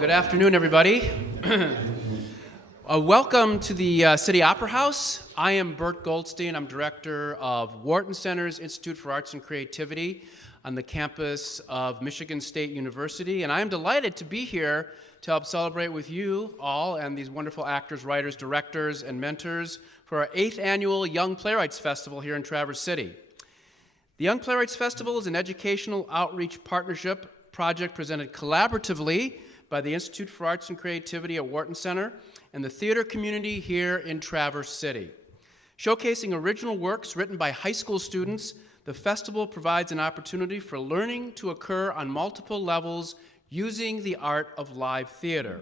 Good afternoon, everybody. Welcome to the City Opera House. I am Bert Goldstein. I'm director of Wharton Center's Institute for Arts and Creativity on the campus of Michigan State University, and I am delighted to be here to help celebrate with you all and these wonderful actors, writers, directors, and mentors for our 8th annual Young Playwrights Festival here in Traverse City. The Young Playwrights Festival is an educational outreach partnership project presented collaboratively by the Institute for Arts and Creativity at Wharton Center and the theater community here in Traverse City. Showcasing original works written by high school students, the festival provides an opportunity for learning to occur on multiple levels using the art of live theater.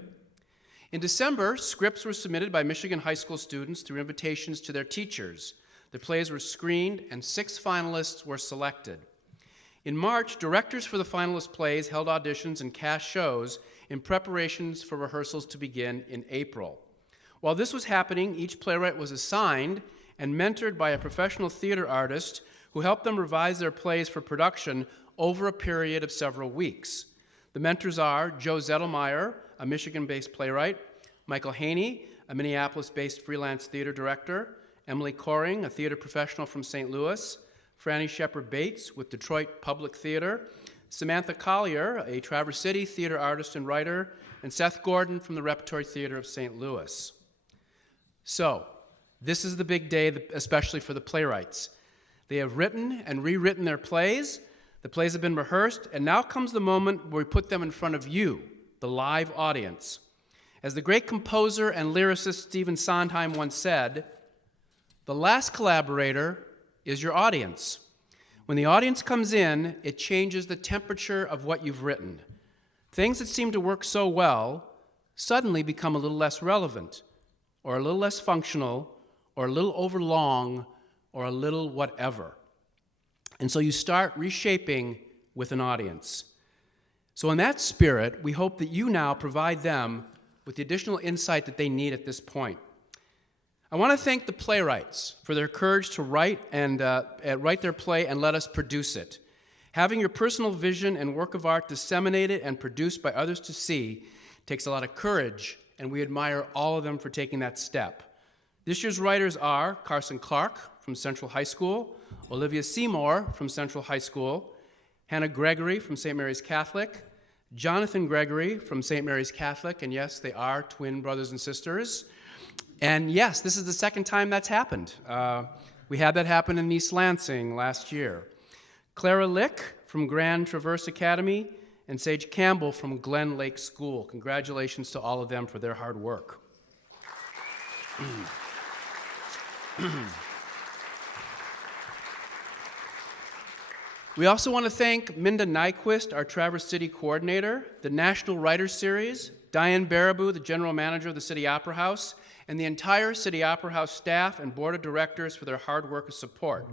In December, scripts were submitted by Michigan high school students through invitations to their teachers. The plays were screened and 6 finalists were selected. In March, directors for the finalist plays held auditions and cast shows in preparations for rehearsals to begin in April. While this was happening, each playwright was assigned and mentored by a professional theater artist who helped them revise their plays for production over a period of several weeks. The mentors are Joe Zettelmeyer, a Michigan-based playwright, Michael Haney, a Minneapolis-based freelance theater director, Emily Coring, a theater professional from St. Louis, Franny Shepard-Bates with Detroit Public Theater, Samantha Collier, a Traverse City theater artist and writer, and Seth Gordon from the Repertory Theater of St. Louis. So, this is the big day, especially for the playwrights. They have written and rewritten their plays, the plays have been rehearsed, and now comes the moment where we put them in front of you, the live audience. As the great composer and lyricist Stephen Sondheim once said, "The last collaborator is your audience. When the audience comes in, it changes the temperature of what you've written. Things that seem to work so well suddenly become a little less relevant, or a little less functional, or a little overlong, or a little whatever. And so you start reshaping with an audience. So in that spirit, we hope that you now provide them with the additional insight that they need at this point. I want to thank the playwrights for their courage to write their play and let us produce it. Having your personal vision and work of art disseminated and produced by others to see takes a lot of courage, and we admire all of them for taking that step. This year's writers are Carson Clark from Central High School, Olivia Seymour from Central High School, Hannah Gregory from St. Mary's Catholic, Jonathan Gregory from St. Mary's Catholic, and yes, they are twin brothers and sisters. And yes, this is the second time that's happened. We had that happen in East Lansing last year. Clara Lick from Grand Traverse Academy and Sage Campbell from Glen Lake School. Congratulations to all of them for their hard work. We also want to thank Minda Nyquist, our Traverse City coordinator, the National Writers Series, Diane Baraboo, the general manager of the City Opera House, and the entire City Opera House staff and board of directors for their hard work and support.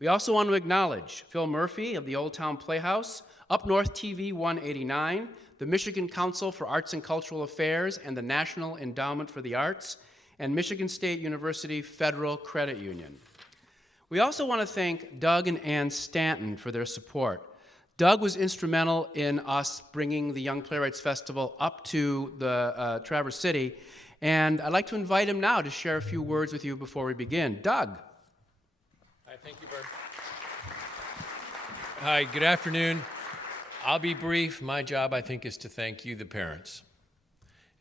We also want to acknowledge Phil Murphy of the Old Town Playhouse, Up North TV 189, the Michigan Council for Arts and Cultural Affairs and the National Endowment for the Arts, and Michigan State University Federal Credit Union. We also want to thank Doug and Ann Stanton for their support. Doug was instrumental in us bringing the Young Playwrights Festival up to the Traverse City, and I'd like to invite him now to share a few words with you before we begin. Doug. Hi, thank you, Bert. Hi, good afternoon. I'll be brief. My job, I think, is to thank you, the parents,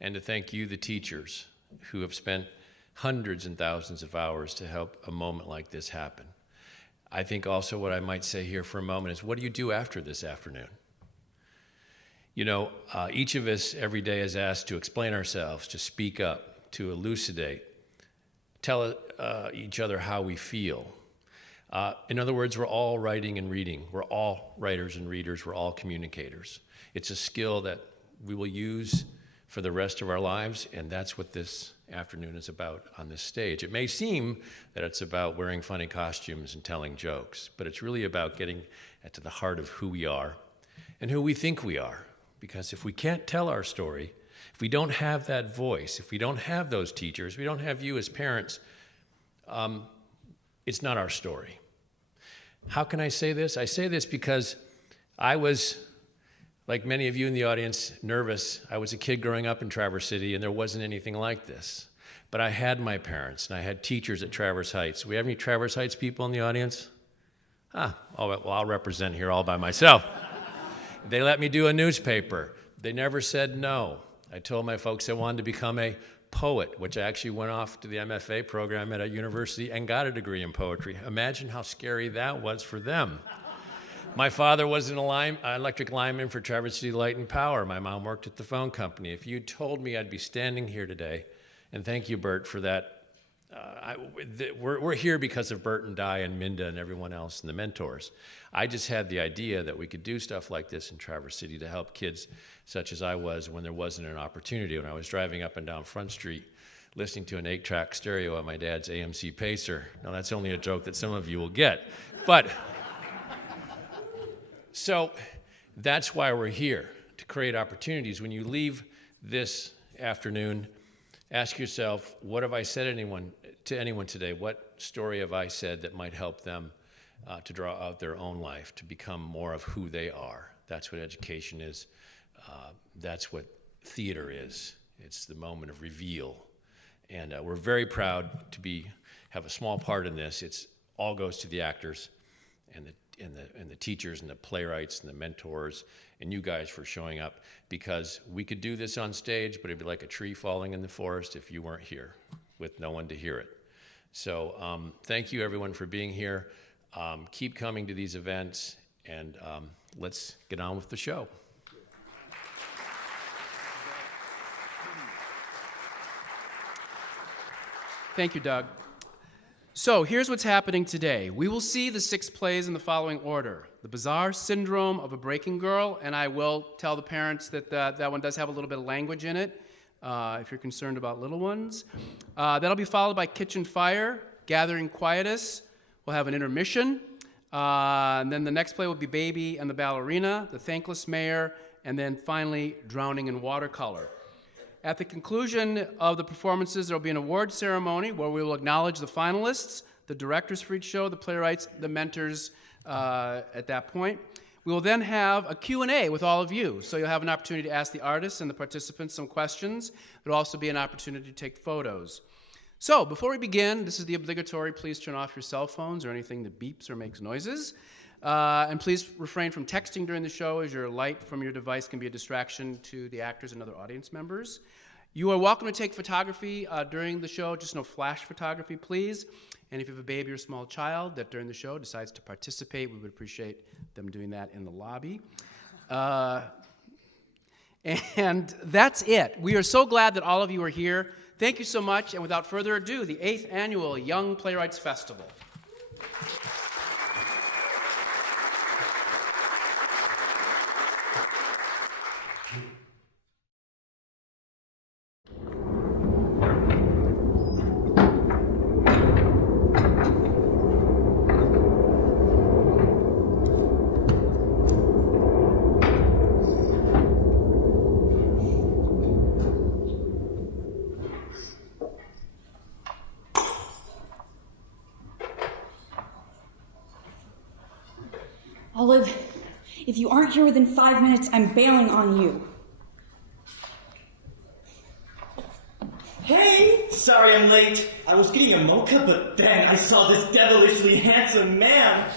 and to thank you, the teachers, who have spent hundreds and thousands of hours to help a moment like this happen. I think also what I might say here for a moment is, what do you do after this afternoon? You know, each of us every day is asked to explain ourselves, to speak up, to elucidate, tell each other how we feel. In other words, we're all writing and reading. We're all writers and readers. We're all communicators. It's a skill that we will use for the rest of our lives, and that's what this afternoon is about on this stage. It may seem that it's about wearing funny costumes and telling jokes, but it's really about getting to the heart of who we are and who we think we are. Because if we can't tell our story, if we don't have that voice, if we don't have those teachers, we don't have you as parents, it's not our story. How can I say this? I say this because I was Like many of you in the audience, nervous. I was a kid growing up in Traverse City, and there wasn't anything like this. But I had my parents, and I had teachers at Traverse Heights. We have any Traverse Heights people in the audience? Oh, well, I'll represent here all by myself. They let me do a newspaper. They never said no. I told my folks I wanted to become a poet, which I actually went off to the MFA program at a university and got a degree in poetry. Imagine how scary that was for them. My father was an electric lineman for Traverse City Light and Power. My mom worked at the phone company. If you told me I'd be standing here today, and thank you, Bert, for that. We're here because of Bert and Di and Minda and everyone else and the mentors. I just had the idea that we could do stuff like this in Traverse City to help kids such as I was when there wasn't an opportunity. When I was driving up and down Front Street, listening to an 8-track stereo on my dad's AMC Pacer. Now, that's only a joke that some of you will get. But, so that's why we're here, to create opportunities. When you leave this afternoon, ask yourself, what have I said to anyone today? What story have I said that might help them to draw out their own life, to become more of who they are? That's what education is. That's what theater is. It's the moment of reveal. And we're very proud to have a small part in this. It all goes to the actors and the teachers and the playwrights and the mentors and you guys for showing up, because we could do this on stage, but it'd be like a tree falling in the forest if you weren't here with no one to hear it. So thank you, everyone, for being here. Keep coming to these events, and let's get on with the show. Thank you, Doug. So here's what's happening today. We will see the 6 plays in the following order: The Bizarre Syndrome of a Breaking Girl, and I will tell the parents that that one does have a little bit of language in it, if you're concerned about little ones. That'll be followed by Kitchen Fire, Gathering Quietus. We'll have an intermission. And then the next play will be Baby and the Ballerina, The Thankless Mayor, and then finally Drowning in Watercolor. At the conclusion of the performances, there will be an award ceremony where we will acknowledge the finalists, the directors for each show, the playwrights, the mentors at that point. We will then have a Q&A with all of you, so you'll have an opportunity to ask the artists and the participants some questions. There will also be an opportunity to take photos. So before we begin, this is the obligatory, please turn off your cell phones or anything that beeps or makes noises. And please refrain from texting during the show, as your light from your device can be a distraction to the actors and other audience members. You are welcome to take photography during the show, just no flash photography, please. And if you have a baby or small child that during the show decides to participate, we would appreciate them doing that in the lobby. And that's it. We are so glad that all of you are here. Thank you so much. And without further ado, the 8th Annual Young Playwrights Festival. Olive, if you aren't here within 5 minutes, I'm bailing on you. Hey! Sorry I'm late. I was getting a mocha, but then I saw this devilishly handsome man.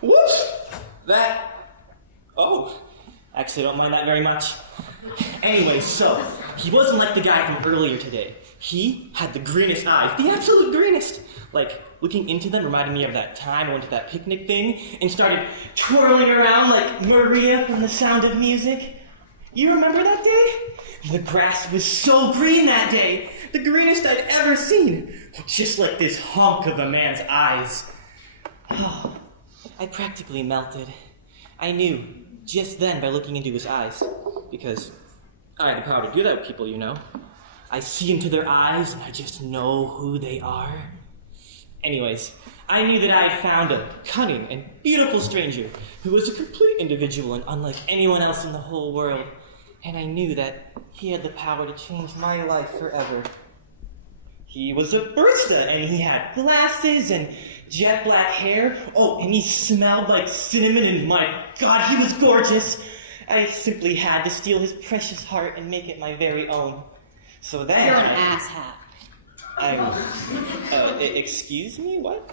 Whoops! Oh. Actually, I don't mind that very much. Anyway, so, he wasn't like the guy from earlier today. He had the greenest eyes, the absolute greenest. Like, looking into them reminded me of that time I went to that picnic thing and started twirling around like Maria from The Sound of Music. You remember that day? The grass was so green that day. The greenest I'd ever seen. Just like this hunk of a man's eyes. Oh, I practically melted. I knew just then by looking into his eyes. Because I had the power to do that with people, you know. I see into their eyes and I just know who they are. Anyways, I knew that I had found a cunning and beautiful stranger who was a complete individual and unlike anyone else in the whole world. And I knew that he had the power to change my life forever. He was a barista, and he had glasses and jet black hair. Oh, and he smelled like cinnamon, and my God, he was gorgeous. I simply had to steal his precious heart and make it my very own. So then... You're an asshat. Excuse me, what?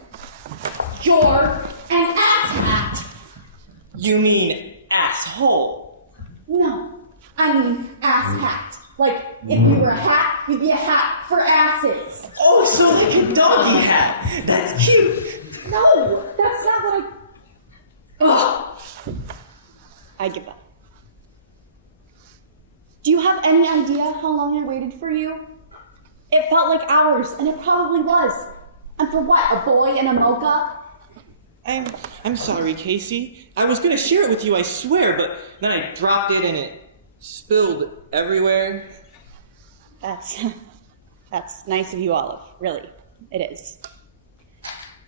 You're an asshat. You mean asshole? No, I mean asshat. Like, if you were a hat, you'd be a hat for asses. Oh, so like a doggy hat. That's cute. No, that's not what Ugh. I give up. Do you have any idea how long I waited for you? It felt like hours, and it probably was. And for what, a boy and a mocha? I'm sorry, Casey. I was gonna share it with you, I swear, but then I dropped it and it spilled everywhere. That's nice of you, Olive. Really, it is.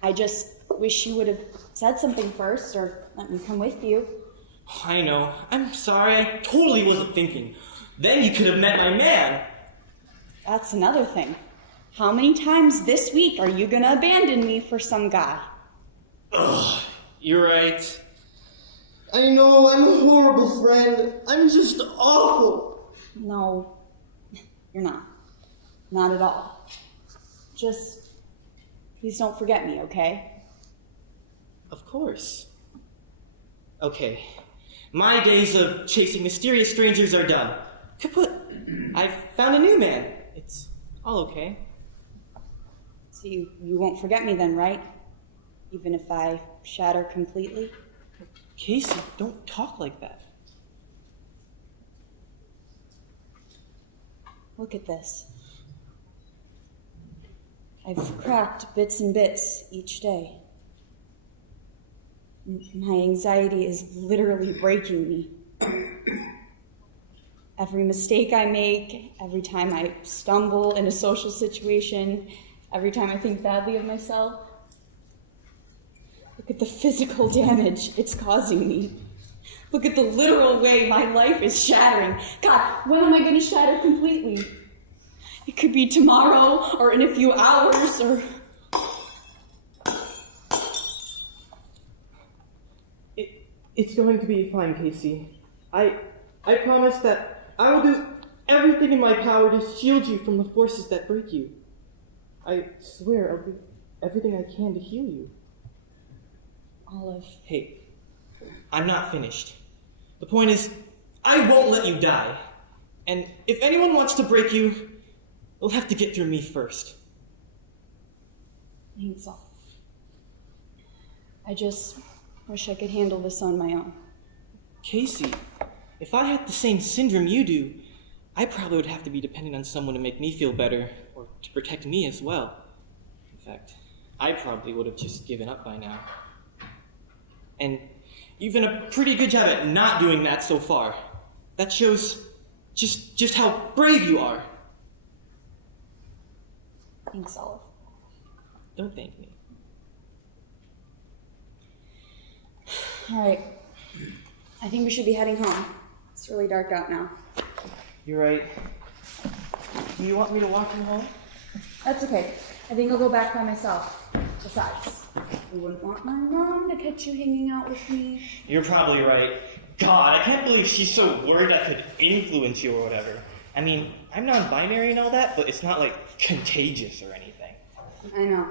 I just wish you would have said something first, or let me come with you. I know. I'm sorry. I totally wasn't thinking. Then you could have met my man. That's another thing. How many times this week are you gonna abandon me for some guy? Ugh, you're right. I know, I'm a horrible friend. I'm just awful. No, you're not. Not at all. Just, please don't forget me, okay? Of course. Okay. My days of chasing mysterious strangers are done. Kaput. I've found a new man. It's all okay. So you won't forget me then, right? Even if I shatter completely? Casey, don't talk like that. Look at this. I've cracked bits and bits each day. My anxiety is literally breaking me. Every mistake I make, every time I stumble in a social situation, every time I think badly of myself, look at the physical damage it's causing me. Look at the literal way my life is shattering. God, when am I going to shatter completely? It could be tomorrow, or in a few hours, or... It's going to be fine, Casey. I promise that I will do everything in my power to shield you from the forces that break you. I swear I'll do everything I can to heal you. Olive. Hey, I'm not finished. The point is, I won't let you die. And if anyone wants to break you, they'll have to get through me first. Thanks, Olive. I just wish I could handle this on my own. Casey, if I had the same syndrome you do, I probably would have to be dependent on someone to make me feel better, or to protect me as well. In fact, I probably would have just given up by now. And you've done a pretty good job at not doing that so far. That shows just how brave you are. Thanks, Olive. Don't thank me. All right. I think we should be heading home. It's really dark out now. You're right. Do you want me to walk you home? That's okay. I think I'll go back by myself. Besides, I wouldn't want my mom to catch you hanging out with me. You're probably right. God, I can't believe she's so worried I could influence you or whatever. I mean, I'm non-binary and all that, but it's not like contagious or anything. I know.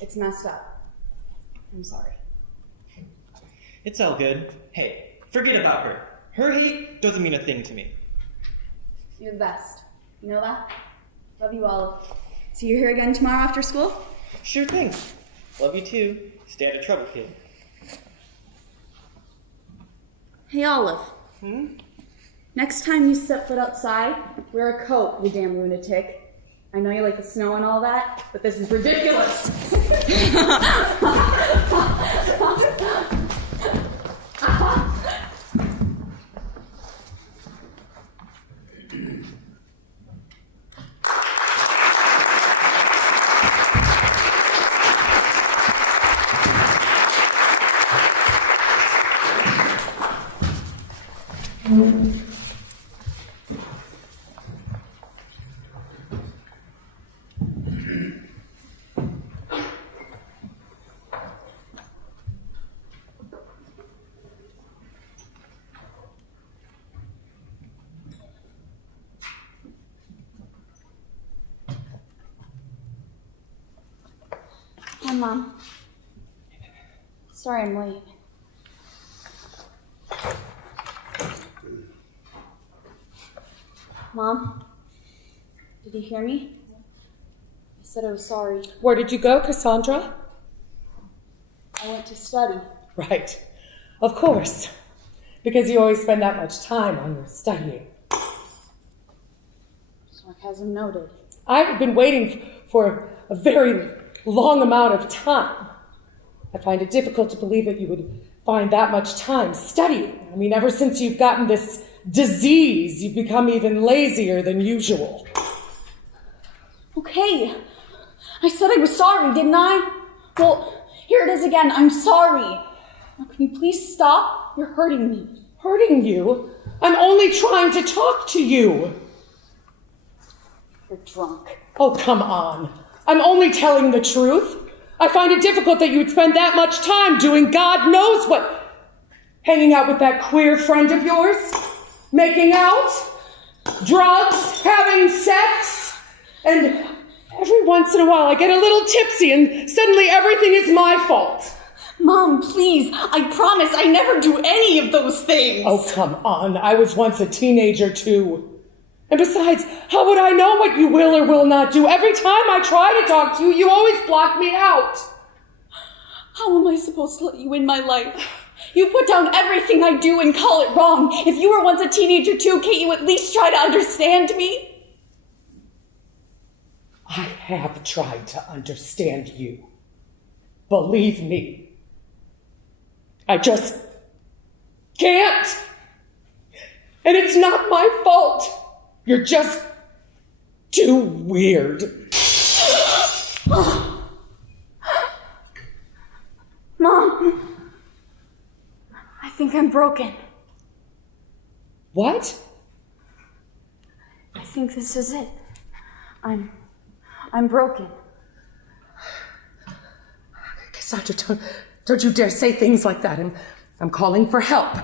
It's messed up. I'm sorry. It's all good. Hey, forget about her. Her hate doesn't mean a thing to me. You're the best. You know that? Love you, Olive. See you here again tomorrow after school? Sure thing. Love you too. Stay out of trouble, kid. Hey, Olive. Hmm? Next time you step foot outside, wear a coat, you damn lunatic. I know you like the snow and all that, but this is ridiculous. Mom. Sorry I'm late. Mom? Did you hear me? I said I was sorry. Where did you go, Cassandra? I went to study. Right. Of course. Because you always spend that much time on your studying. Sarcasm noted. I've been waiting for a very long amount of time. I find it difficult to believe that you would find that much time studying. I mean, ever since you've gotten this disease, you've become even lazier than usual. Okay. I said I was sorry, didn't I? Well, here it is again. I'm sorry. Now, can you please stop? You're hurting me. Hurting you? I'm only trying to talk to you. You're drunk. Oh, come on. I'm only telling the truth. I find it difficult that you would spend that much time doing God knows what. Hanging out with that queer friend of yours? Making out? Drugs? Having sex? And every once in a while I get a little tipsy and suddenly everything is my fault. Mom, please. I promise I never do any of those things. Oh, come on. I was once a teenager too. And besides, how would I know what you will or will not do? Every time I try to talk to you, you always block me out. How am I supposed to let you in my life? You put down everything I do and call it wrong. If you were once a teenager too, can't you at least try to understand me? I have tried to understand you. Believe me. I just can't. And it's not my fault. You're just too weird. Mom, I think I'm broken. What? I think this is it. I'm broken. Cassandra, don't you dare say things like that. I'm calling for help.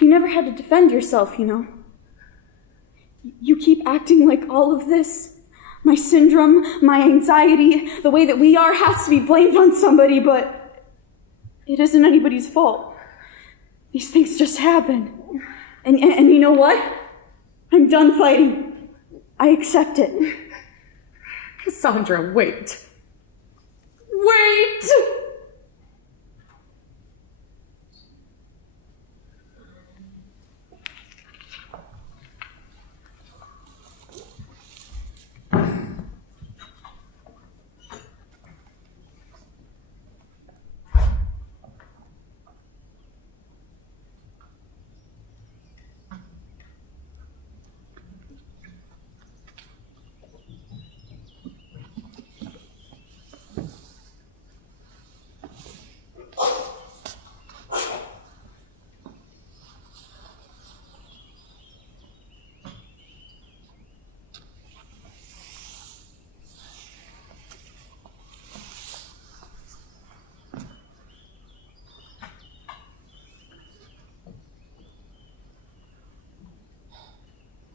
You never had to defend yourself, you know. You keep acting like all of this, my syndrome, my anxiety, the way that we are has to be blamed on somebody, but it isn't anybody's fault. These things just happen. And you know what? I'm done fighting. I accept it. Cassandra, wait. Wait!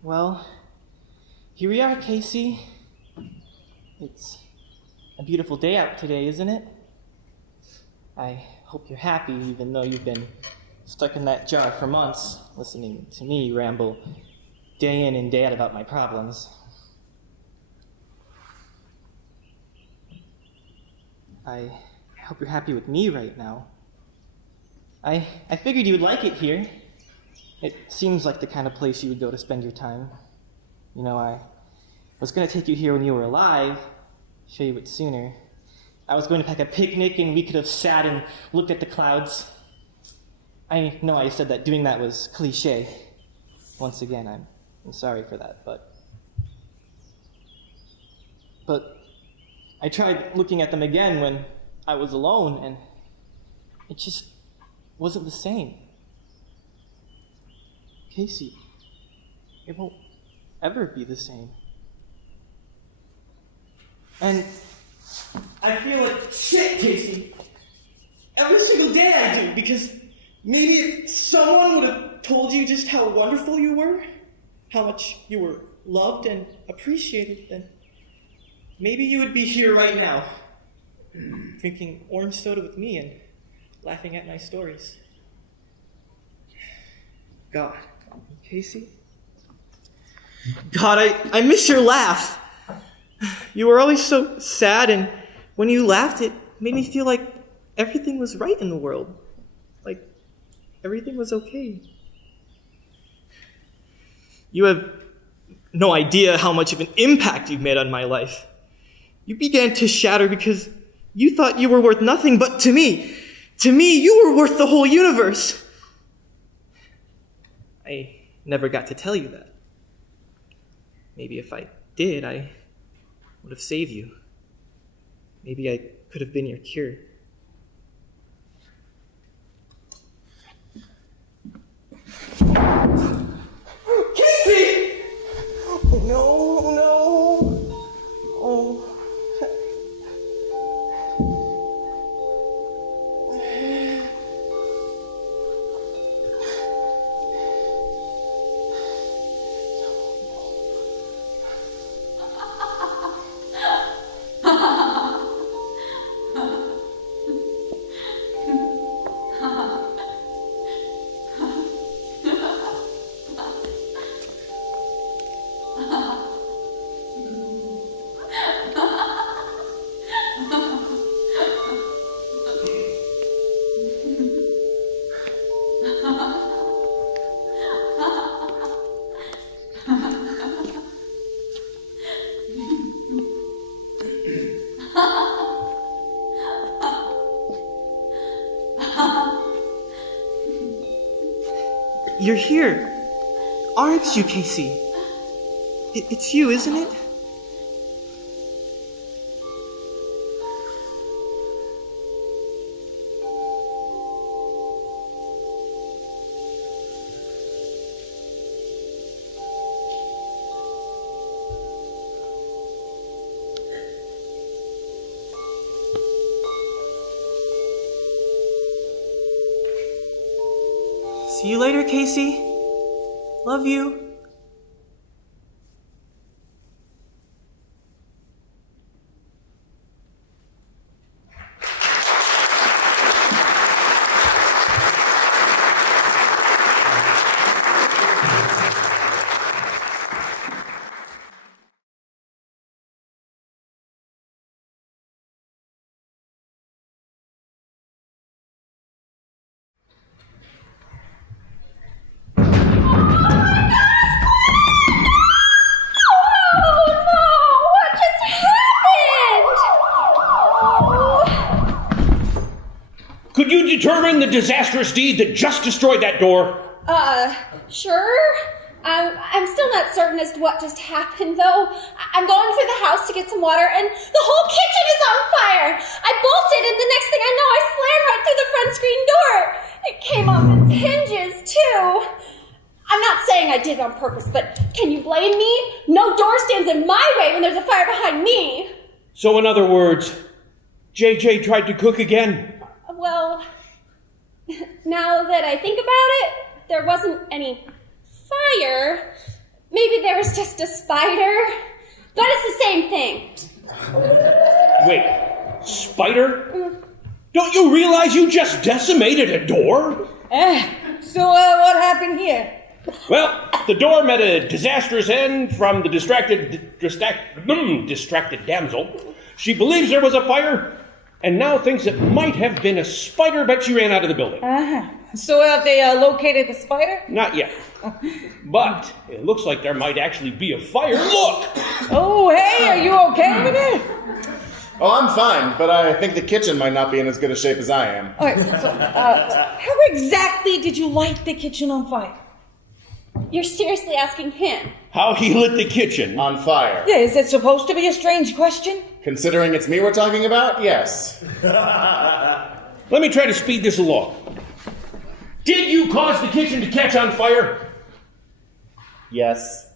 Well, here we are, Casey. It's a beautiful day out today, isn't it? I hope you're happy, even though you've been stuck in that jar for months, listening to me ramble day in and day out about my problems. I hope you're happy with me right now. I figured you would like it here. It seems like the kind of place you would go to spend your time. You know, I was going to take you here when you were alive, show you it sooner. I was going to pack a picnic and we could have sat and looked at the clouds. I know I said that doing that was cliche. Once again, I'm sorry for that, but I tried looking at them again when I was alone, and it just wasn't the same. Casey, it won't ever be the same. And I feel like shit, Casey. Every single day I do, because maybe if someone would have told you just how wonderful you were, how much you were loved and appreciated, then maybe you would be here right now, drinking orange soda with me and laughing at my stories. God, Casey? God, I miss your laugh. You were always so sad, and when you laughed, it made me feel like everything was right in the world. Like everything was okay. You have no idea how much of an impact you've made on my life. You began to shatter because you thought you were worth nothing, but to me, you were worth the whole universe. I never got to tell you that. Maybe if I did, I would have saved you. Maybe I could have been your cure. Casey! Oh no. Oh. You're here. Aren't you, Casey? It's you, isn't it? See you later, Casey. Love you. Could you determine the disastrous deed that just destroyed that door? Sure. I'm still not certain as to what just happened, though. I'm going through the house to get some water, and the whole kitchen is on fire. I bolted, and the next thing I know, I slammed right through the front screen door. It came off its hinges, too. I'm not saying I did it on purpose, but can you blame me? No door stands in my way when there's a fire behind me. So in other words, JJ tried to cook again? Well, now that I think about it, there wasn't any fire. Maybe there was just a spider. But it's the same thing. Wait, spider? Don't you realize you just decimated a door? So what happened here? Well, the door met a disastrous end from the distracted damsel. She believes there was a fire, and now thinks it might have been a spider, but she ran out of the building. So have they located the spider? Not yet. But it looks like there might actually be a fire. Look! Oh, hey, are you okay with it? Oh, I'm fine, but I think the kitchen might not be in as good a shape as I am. All right, so how exactly did you light the kitchen on fire? You're seriously asking him? How he lit the kitchen. On fire. Yeah, is it supposed to be a strange question? Considering it's me we're talking about, yes. Let me try to speed this along. Did you cause the kitchen to catch on fire? Yes.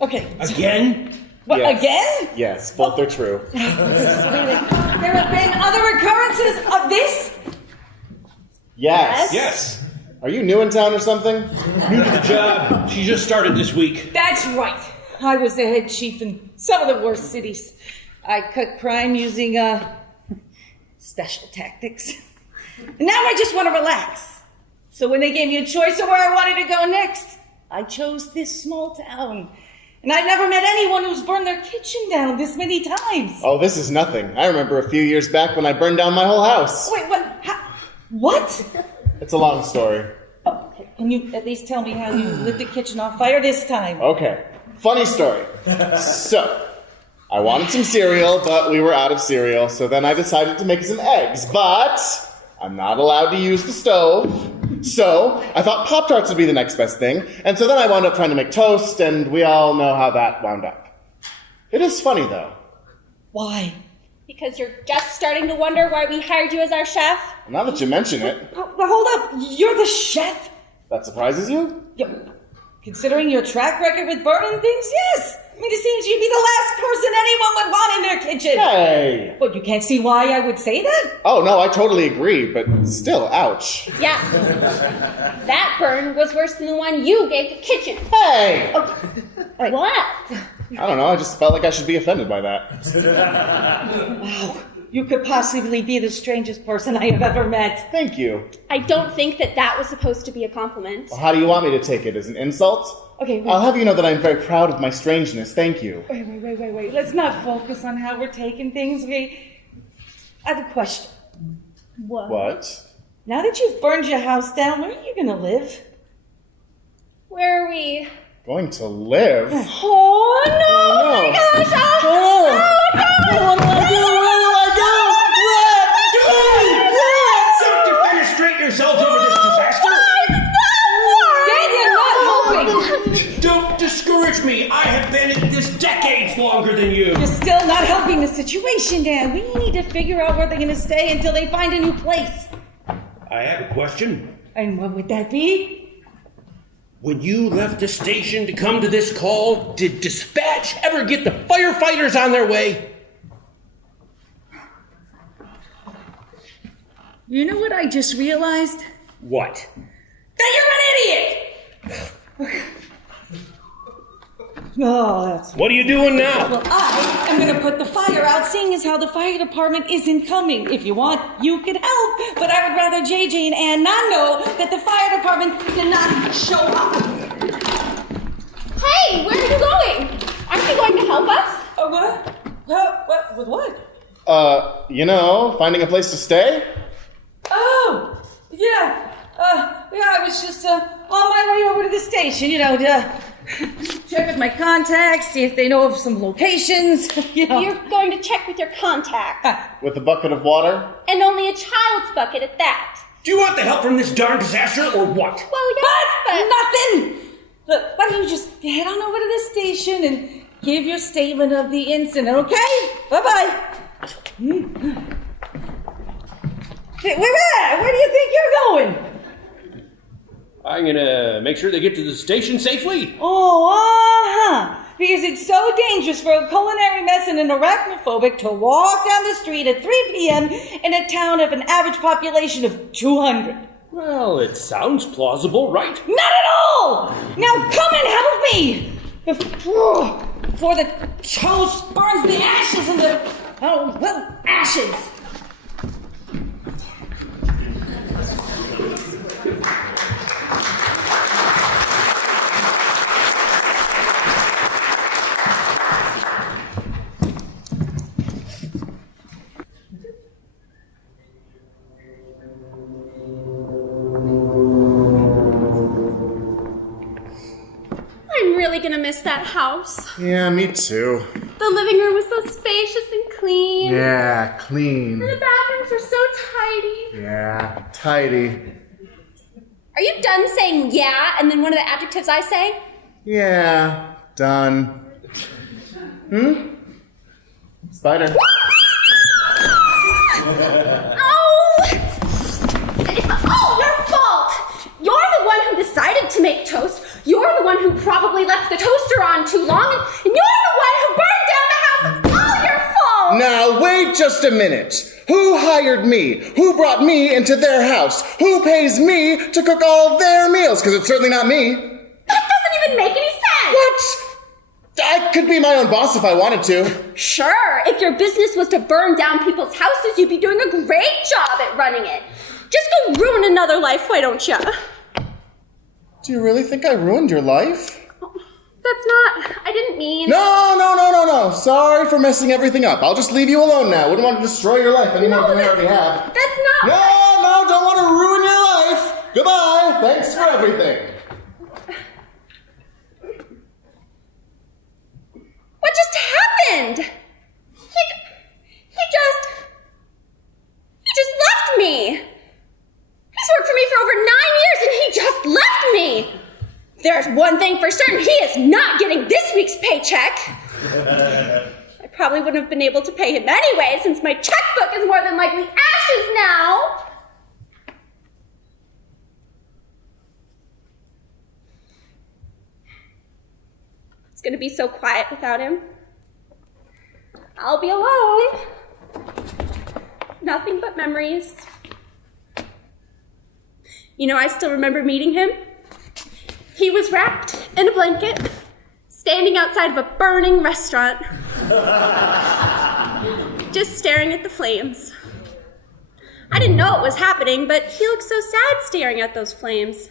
Okay. Again? What, Yes. again? Yes, both are true. There have been other occurrences of this? Yes. Yes. Are you new in town or something? New to the job. She just started this week. That's right. I was the head chief in some of the worst cities. I cut crime using, special tactics. And now I just want to relax. So when they gave me a choice of where I wanted to go next, I chose this small town. And I've never met anyone who's burned their kitchen down this many times. Oh, this is nothing. I remember a few years back when I burned down my whole house. Wait, what? What? It's a long story. Oh, okay. Can you at least tell me how you lit the kitchen on fire this time? Okay. Funny story. So, I wanted some cereal, but we were out of cereal, so then I decided to make some eggs. But I'm not allowed to use the stove. So, I thought Pop-Tarts would be the next best thing, and so then I wound up trying to make toast, and we all know how that wound up. It is funny, though. Why? Because you're just starting to wonder why we hired you as our chef? Now that you mention it, Well, hold up. You're the chef? that surprises you? Yeah. Considering your track record with burning things, yes. I mean, it seems you'd be the last person anyone would want in their kitchen. Hey! But you can't see why I would say that? Oh, no, I totally agree, but still, ouch. Yeah. That burn was worse than the one you gave the kitchen. Hey! What? I don't know, I just felt like I should be offended by that. Wow. You could possibly be the strangest person I have ever met. Thank you. I don't think that was supposed to be a compliment. Well, how do you want me to take it? As an insult? Okay, wait. I'll have you know that I'm very proud of my strangeness. Thank you. Wait. Let's not focus on how we're taking things. I have a question. What? Now that you've burned your house down, where are you gonna live? Where are we? Going to live? Oh, no! Oh, my gosh! Oh, no! What do I do? Defenestrate yourselves over this disaster! Don't discourage me. I have been in this decades longer than you. You're still not helping the situation, Dan. We need to figure out where they're gonna stay until they find a new place. I have a question. And what would that be? When you left the station to come to this call, did dispatch ever get the firefighters on their way? You know what I just realized? What? That you're an idiot! Oh, that's... What are you doing now? Well, I am gonna put the fire out, seeing as how the fire department isn't coming. If you want, you can help, but I would rather JJ and Ann not know that the fire department did not show up. Hey, where are you going? Aren't you going to help us? What? What? With what? Finding a place to stay? Oh, yeah. I was just on my way over to the station, check with my contacts, see if they know of some locations, You're going to check with your contacts. With a bucket of water? And only a child's bucket at that. Do you want the help from this darn disaster or what? Well, yes, but... Nothing! Look, why don't you just head on over to the station and give your statement of the incident, okay? Bye-bye. Hey, where do you think you're going? I'm gonna make sure they get to the station safely. Oh, because it's so dangerous for a culinary mess and an arachnophobic to walk down the street at 3 p.m. in a town of an average population of 200. Well, it sounds plausible, right? Not at all! Now come and help me! Before the toast burns the ashes in the... ashes! I'm really gonna miss that house. Yeah, me too. The living room was so spacious and clean. Yeah, clean. And the bathrooms were so tidy. Yeah, tidy. Are you done saying yeah and then one of the adjectives I say? Yeah, done. Spider. It's all your fault! You're the one who decided to make toast. You're the one who probably left the toaster on too long. And you're the one who burned down the house. It's all your fault! Now, wait just a minute. Who hired me? Who brought me into their house? Who pays me to cook all their meals? Because it's certainly not me. That doesn't even make any sense! What? I could be my own boss if I wanted to. Sure, Sure, if your business was to burn down people's houses, you'd be doing a great job at running it. Just go ruin another life, why don't you? Do you really think I ruined your life? That's not, I didn't mean... No. Sorry for messing everything up. I'll just leave you alone now. Wouldn't want to destroy your life any more than I already have. That's not... No, don't want to ruin your life. Goodbye. Thanks for everything. What just happened? He just left me. He's worked for me for over 9 years and he just left me. There's one thing for certain, he is not getting this week's paycheck. I probably wouldn't have been able to pay him anyway, since my checkbook is more than likely ashes now. It's gonna be so quiet without him. I'll be alone. Nothing but memories. You know, I still remember meeting him. He was wrapped in a blanket, standing outside of a burning restaurant, just staring at the flames. I didn't know it was happening, but he looked so sad staring at those flames.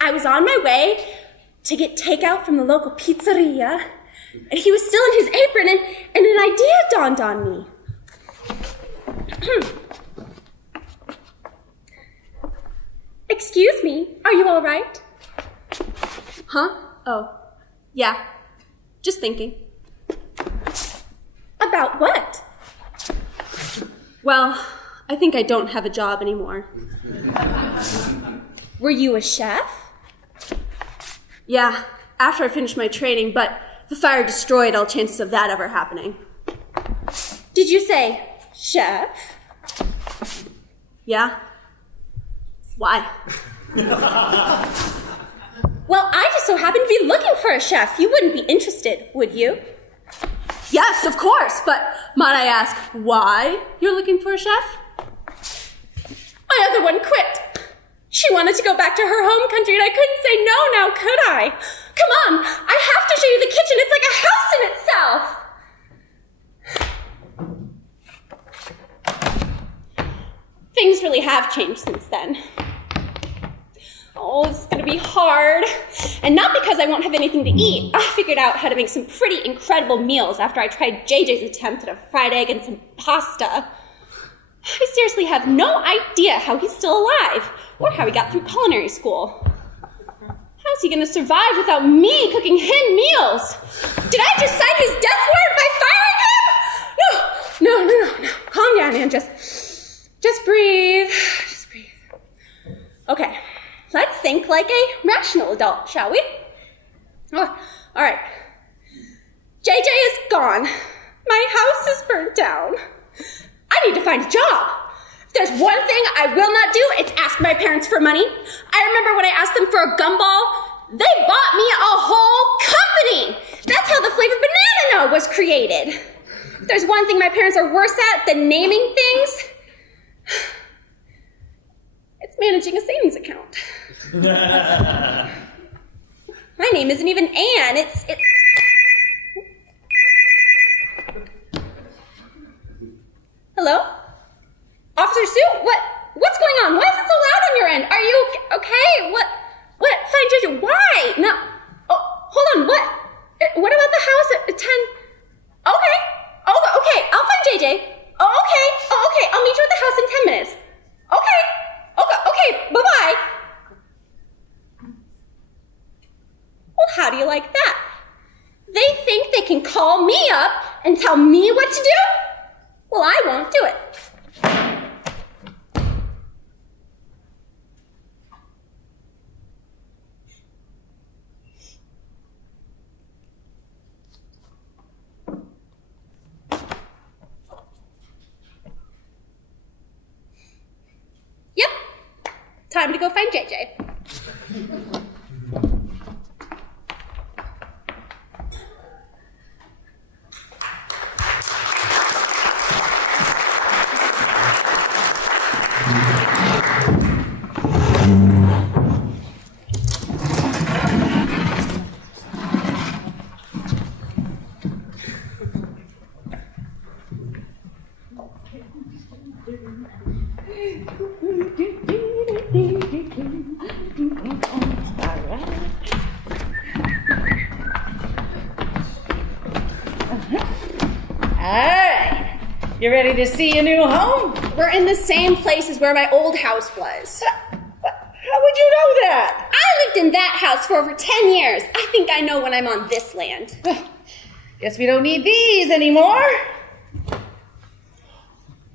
I was on my way to get takeout from the local pizzeria, and he was still in his apron, and an idea dawned on me. Excuse me, are you all right? Huh? Oh, yeah. Just thinking. About what? Well, I think I don't have a job anymore. Were you a chef? Yeah, after I finished my training, but the fire destroyed all chances of that ever happening. Did you say chef? Yeah. Why? Well, I just so happen to be looking for a chef. You wouldn't be interested, would you? Yes, of course, but might I ask why you're looking for a chef? My other one quit. She wanted to go back to her home country, and I couldn't say no now, could I? Come on, I have to show you the kitchen. It's like a house in itself. Things really have changed since then. Oh, this is gonna be hard. And not because I won't have anything to eat. I figured out how to make some pretty incredible meals after I tried JJ's attempt at a fried egg and some pasta. I seriously have no idea how he's still alive, or how he got through culinary school. How's he gonna survive without me cooking him meals? Did I just sign his death warrant by firing him? No. Calm down, man. Just breathe. Just breathe. Okay, let's think like a rational adult, shall we? Oh, all right. JJ is gone. My house is burnt down. I need to find a job. If there's one thing I will not do, it's ask my parents for money. I remember when I asked them for a gumball, they bought me a whole company. That's how the flavored banana note was created. If there's one thing my parents are worse at than naming things, it's managing a savings account. My name isn't even Anne. It's. Hello? Officer Sue? What's going on? Why is it so loud on your end? Are you okay? What? Fine, JJ, why? No. Oh, hold on, what? What about the house at 10? Okay. Oh, okay, I'll find JJ. Oh, okay, I'll meet you at the house in 10 minutes. Okay, bye-bye. Well, how do you like that? They think they can call me up and tell me what to do? Well, I won't do it. Yep, time to go find JJ. All right. You ready to see your new home? We're in the same place as where my old house was. How would you know that? I lived in that house for over 10 years. I think I know when I'm on this land. Guess we don't need these anymore.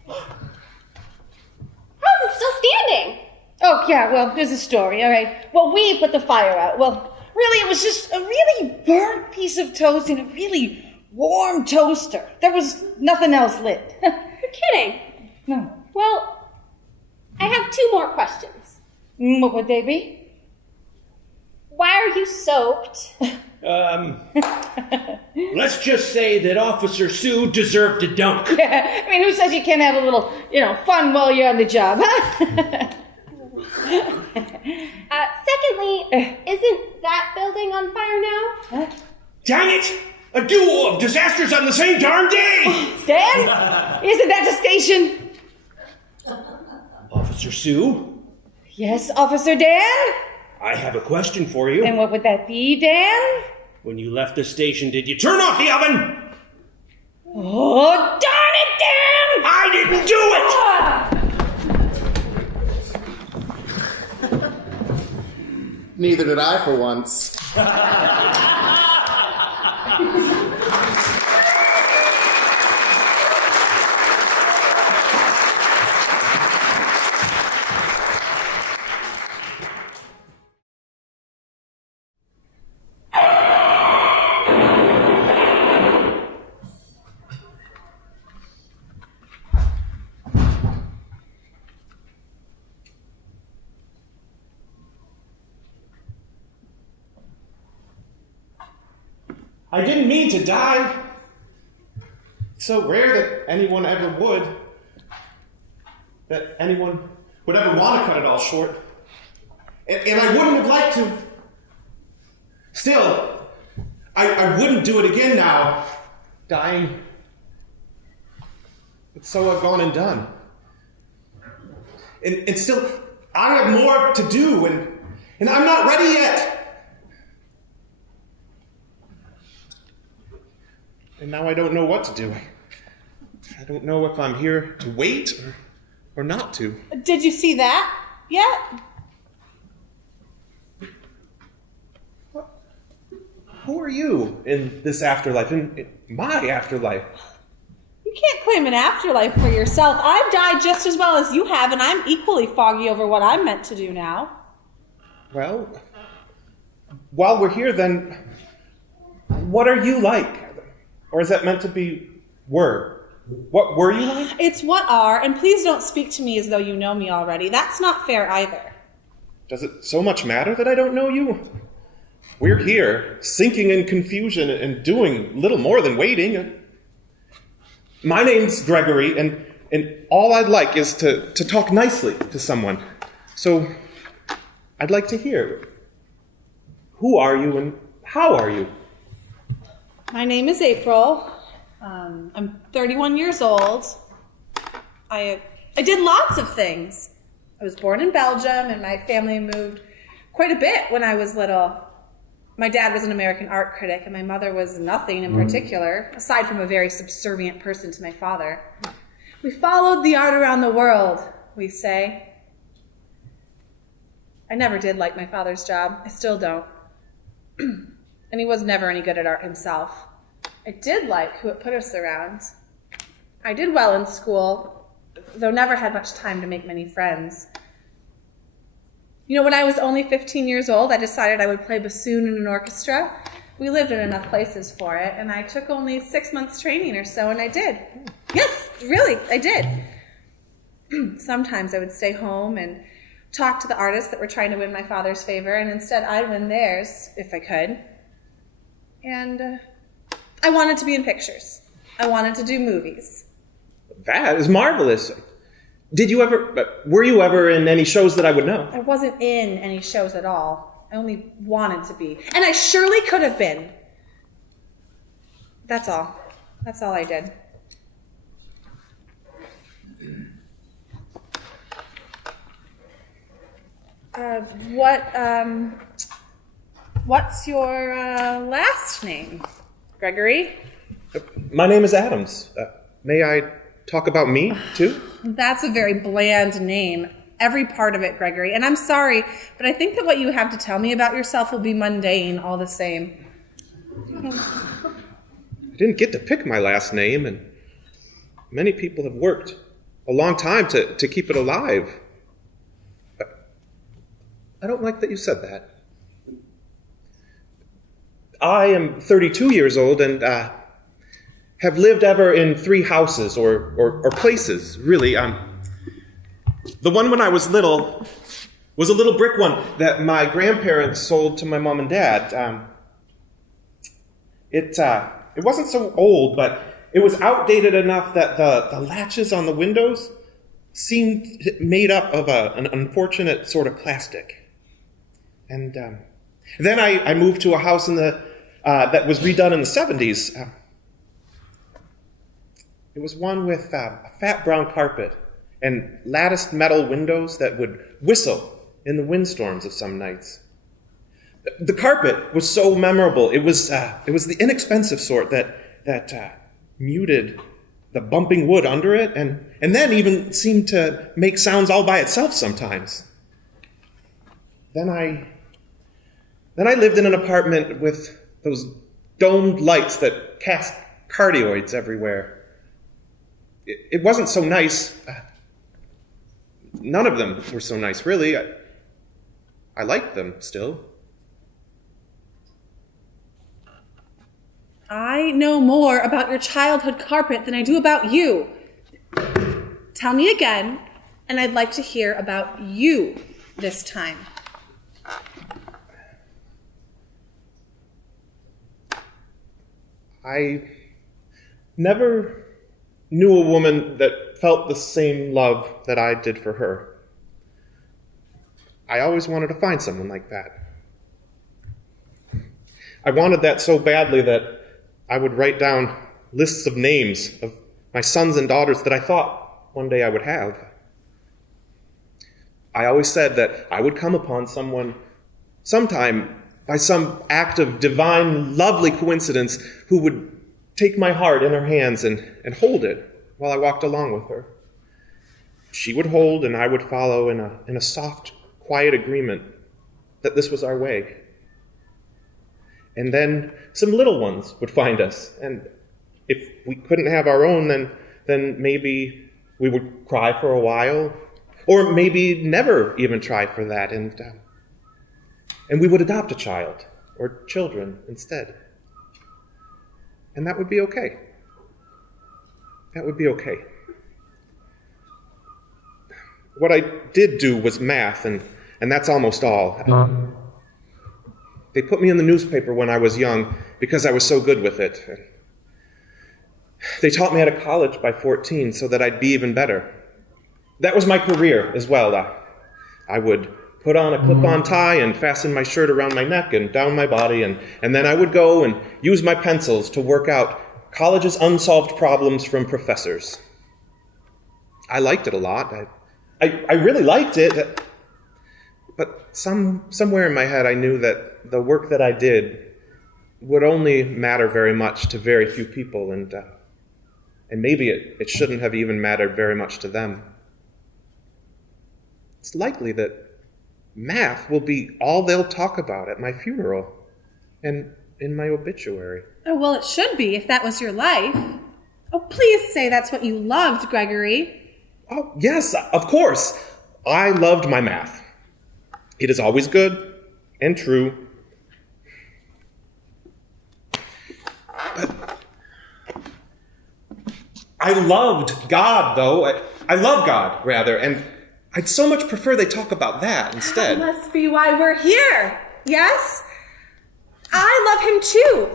How's it still standing? Oh, yeah, well, there's a story, all right. Well, we put the fire out. Well, really, it was just a really burnt piece of toast in a really warm toaster. There was nothing else lit. You're kidding. No. Well, I have 2 more questions. What would they be? Why are you soaked? Let's just say that Officer Sue deserved a dunk. I mean, who says you can't have a little, fun while you're on the job, huh? Secondly, isn't that building on fire now? Huh? Dang it! A duel of disasters on the same darn day! Dan? Isn't that the station? Officer Sue? Yes, Officer Dan? I have a question for you. And what would that be, Dan? When you left the station, did you turn off the oven? Oh, darn it, Dan! I didn't do it! Neither did I for once. I didn't mean to die. It's so rare that anyone ever would. That anyone would ever want to cut it all short. And I wouldn't have liked to. Still, I wouldn't do it again now. Dying. It's so I've gone and done. And still, I have more to do, and I'm not ready yet. And now I don't know what to do. I don't know if I'm here to wait or not to. Did you see that yet? Who are you in this afterlife, in my afterlife? You can't claim an afterlife for yourself. I've died just as well as you have, and I'm equally foggy over what I'm meant to do now. Well, while we're here then, what are you like? Or is that meant to be were? What were you like? It's what are, and please don't speak to me as though you know me already. That's not fair either. Does it so much matter that I don't know you? We're here, sinking in confusion and doing little more than waiting. My name's Gregory, and all I'd like is to talk nicely to someone. So I'd like to hear, who are you and how are you? My name is April. I'm 31 years old. I did lots of things. I was born in Belgium, and my family moved quite a bit when I was little. My dad was an American art critic, and my mother was nothing in particular, aside from a very subservient person to my father. We followed the art around the world, we say. I never did like my father's job. I still don't. And he was never any good at art himself. I did like who it put us around. I did well in school, though never had much time to make many friends. You know, when I was only 15 years old, I decided I would play bassoon in an orchestra. We lived in enough places for it, and I took only 6 months training or so, and I did. Yes, really, I did. Sometimes I would stay home and talk to the artists that were trying to win my father's favor, and instead I'd win theirs, if I could. And I wanted to be in pictures. I wanted to do movies. That is marvelous. Were you ever in any shows that I would know? I wasn't in any shows at all. I only wanted to be. And I surely could have been. That's all. That's all I did. What's your last name, Gregory? My name is Adams. May I talk about me, too? That's a very bland name. Every part of it, Gregory. And I'm sorry, but I think that what you have to tell me about yourself will be mundane all the same. I didn't get to pick my last name, and many people have worked a long time to keep it alive. I don't like that you said that. I am 32 years old and have lived ever in 3 houses or places, really. The one when I was little was a little brick one that my grandparents sold to my mom and dad. It wasn't so old, but it was outdated enough that the latches on the windows seemed made up of an unfortunate sort of plastic. And then I moved to a house that was redone in the 70s. It was one with a fat brown carpet and latticed metal windows that would whistle in the windstorms of some nights. The carpet was so memorable. It was the inexpensive sort that muted the bumping wood under it, and then even seemed to make sounds all by itself sometimes. Then I lived in an apartment with those domed lights that cast cardioids everywhere. It wasn't so nice. None of them were so nice, really. I liked them still. I know more about your childhood carpet than I do about you. Tell me again, and I'd like to hear about you this time. I never knew a woman that felt the same love that I did for her. I always wanted to find someone like that. I wanted that so badly that I would write down lists of names of my sons and daughters that I thought one day I would have. I always said that I would come upon someone sometime by some act of divine, lovely coincidence who would take my heart in her hands and hold it while I walked along with her. She would hold and I would follow in a soft, quiet agreement that this was our way. And then some little ones would find us, and if we couldn't have our own, then maybe we would cry for a while, or maybe never even try for that, and we would adopt a child or children instead. And that would be okay. That would be okay. What I did do was math, and that's almost all. They put me in the newspaper when I was young because I was so good with it. They taught me how to college by 14 so that I'd be even better. That was my career as well. I would put on a clip-on tie and fasten my shirt around my neck and down my body, and then I would go and use my pencils to work out college's unsolved problems from professors. I liked it a lot. I really liked it. But somewhere in my head I knew that the work that I did would only matter very much to very few people, and maybe it shouldn't have even mattered very much to them. It's likely that math will be all they'll talk about at my funeral and in my obituary. Oh, well, it should be if that was your life. Oh, please say that's what you loved, Gregory. Oh, yes, of course. I loved my math. It is always good and true. But I loved God, though. I love God, rather, and I'd so much prefer they talk about that instead. That must be why we're here, yes? I love him too.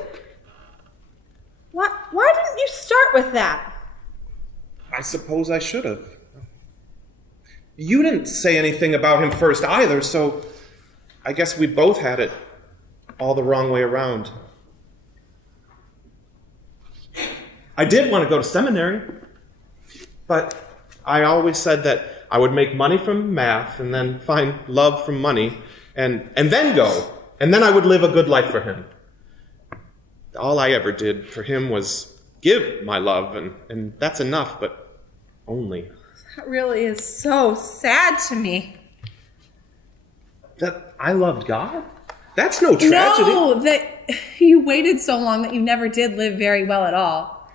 Why didn't you start with that? I suppose I should have. You didn't say anything about him first either, so I guess we both had it all the wrong way around. I did want to go to seminary, but I always said that I would make money from math and then find love from money and then go, and then I would live a good life for him. All I ever did for him was give my love, and that's enough, but only. That really is so sad to me. That I loved God? That's no tragedy. No, that you waited so long that you never did live very well at all.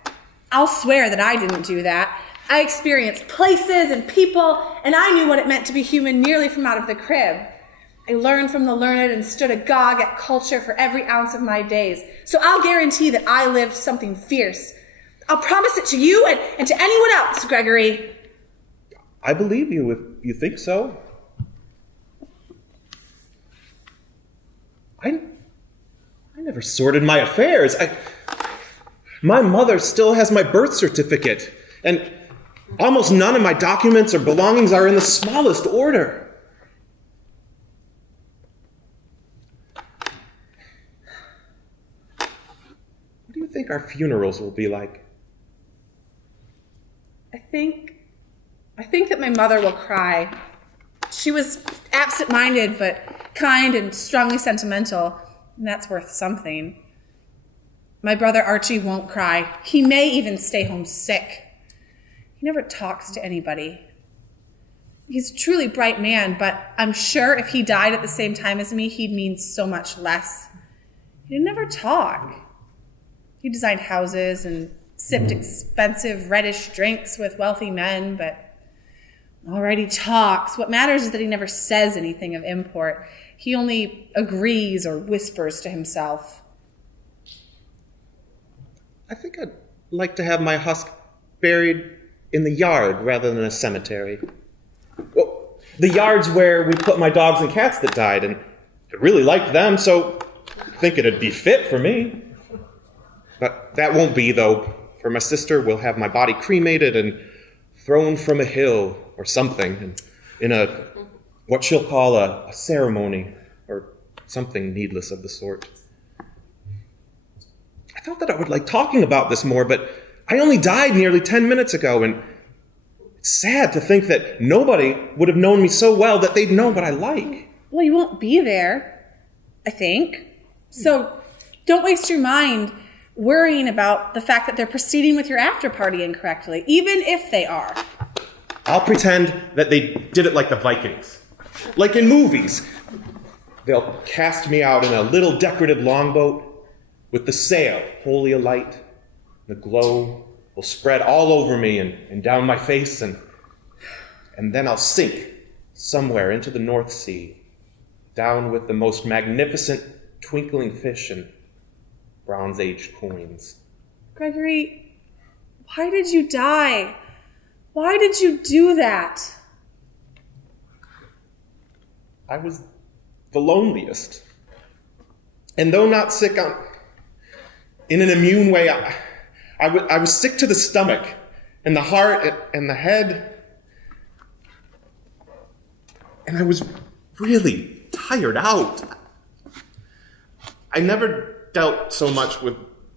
I'll swear that I didn't do that. I experienced places and people, and I knew what it meant to be human nearly from out of the crib. I learned from the learned and stood agog at culture for every ounce of my days. So I'll guarantee that I lived something fierce. I'll promise it to you and to anyone else, Gregory. I believe you if you think so. I never sorted my affairs. My mother still has my birth certificate, and almost none of my documents or belongings are in the smallest order. What do you think our funerals will be like? I think that my mother will cry. She was absent-minded, but kind and strongly sentimental, and that's worth something. My brother Archie won't cry. He may even stay home sick. He never talks to anybody. He's a truly bright man, but I'm sure if he died at the same time as me, he'd mean so much less. He'd never talk. He designed houses and sipped expensive reddish drinks with wealthy men, but alright, he talks. What matters is that he never says anything of import. He only agrees or whispers to himself. I think I'd like to have my husk buried in the yard rather than a cemetery. Well, the yard's where we put my dogs and cats that died, and I really liked them, so I think it'd be fit for me. But that won't be, though. For my sister, we'll have my body cremated and thrown from a hill or something, in what she'll call a ceremony, or something needless of the sort. I thought that I would like talking about this more, but I only died nearly 10 minutes ago, and it's sad to think that nobody would have known me so well that they'd know what I like. Well, you won't be there, I think. So don't waste your mind worrying about the fact that they're proceeding with your after party incorrectly, even if they are. I'll pretend that they did it like the Vikings. Like in movies. They'll cast me out in a little decorative longboat with the sail wholly alight. The glow will spread all over me and down my face, and then I'll sink somewhere into the North Sea, down with the most magnificent twinkling fish and Bronze Age coins. Gregory, why did you die? Why did you do that? I was the loneliest. And though not sick in an immune way, I was sick to the stomach and the heart and the head. And I was really tired out. I never dealt so much with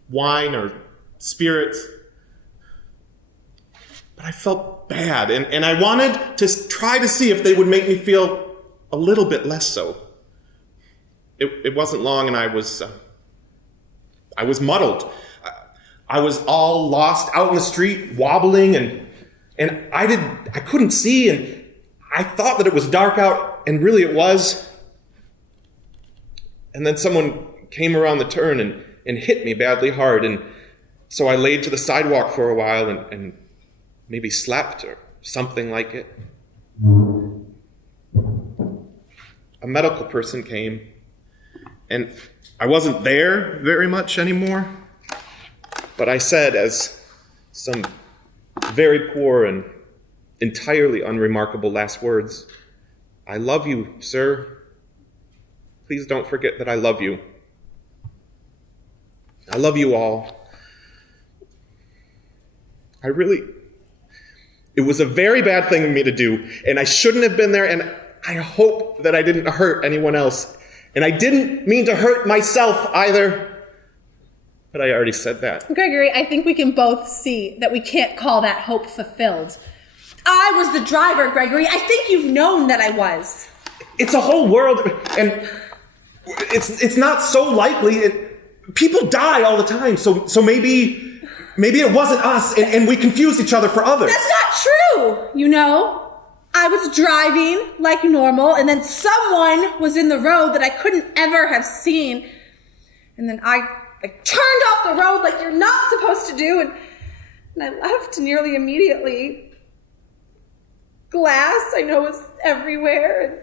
wine or spirits, but I felt bad, and I wanted to try to see if they would make me feel a little bit less so. It wasn't long, and I was muddled. I was all lost out in the street, wobbling, and I couldn't see, and I thought that it was dark out, and really it was. And then someone came around the turn and hit me badly hard, and so I laid to the sidewalk for a while and maybe slept or something like it. A medical person came, and I wasn't there very much anymore, but I said, as some very poor and entirely unremarkable last words, "I love you, sir. Please don't forget that I love you. I love you all. It was a very bad thing of me to do, and I shouldn't have been there, and I hope that I didn't hurt anyone else. And I didn't mean to hurt myself either." But I already said that. Gregory, I think we can both see that we can't call that hope fulfilled. I was the driver, Gregory. I think you've known that I was. It's a whole world, and it's not so likely. People die all the time, so maybe Maybe it wasn't us, and we confused each other for others. That's not true, you know. I was driving like normal, and then someone was in the road that I couldn't ever have seen. And then I turned off the road like you're not supposed to do, and I left nearly immediately. Glass, I know, was everywhere, and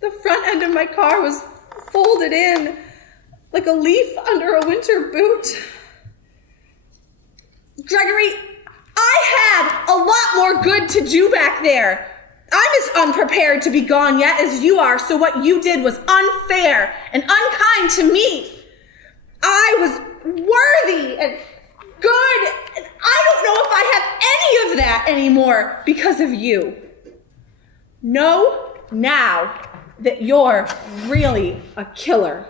the front end of my car was folded in like a leaf under a winter boot. Gregory, I had a lot more good to do back there. I'm as unprepared to be gone yet as you are, so what you did was unfair and unkind to me. I was worthy and good, and I don't know if I have any of that anymore because of you. Know now that you're really a killer.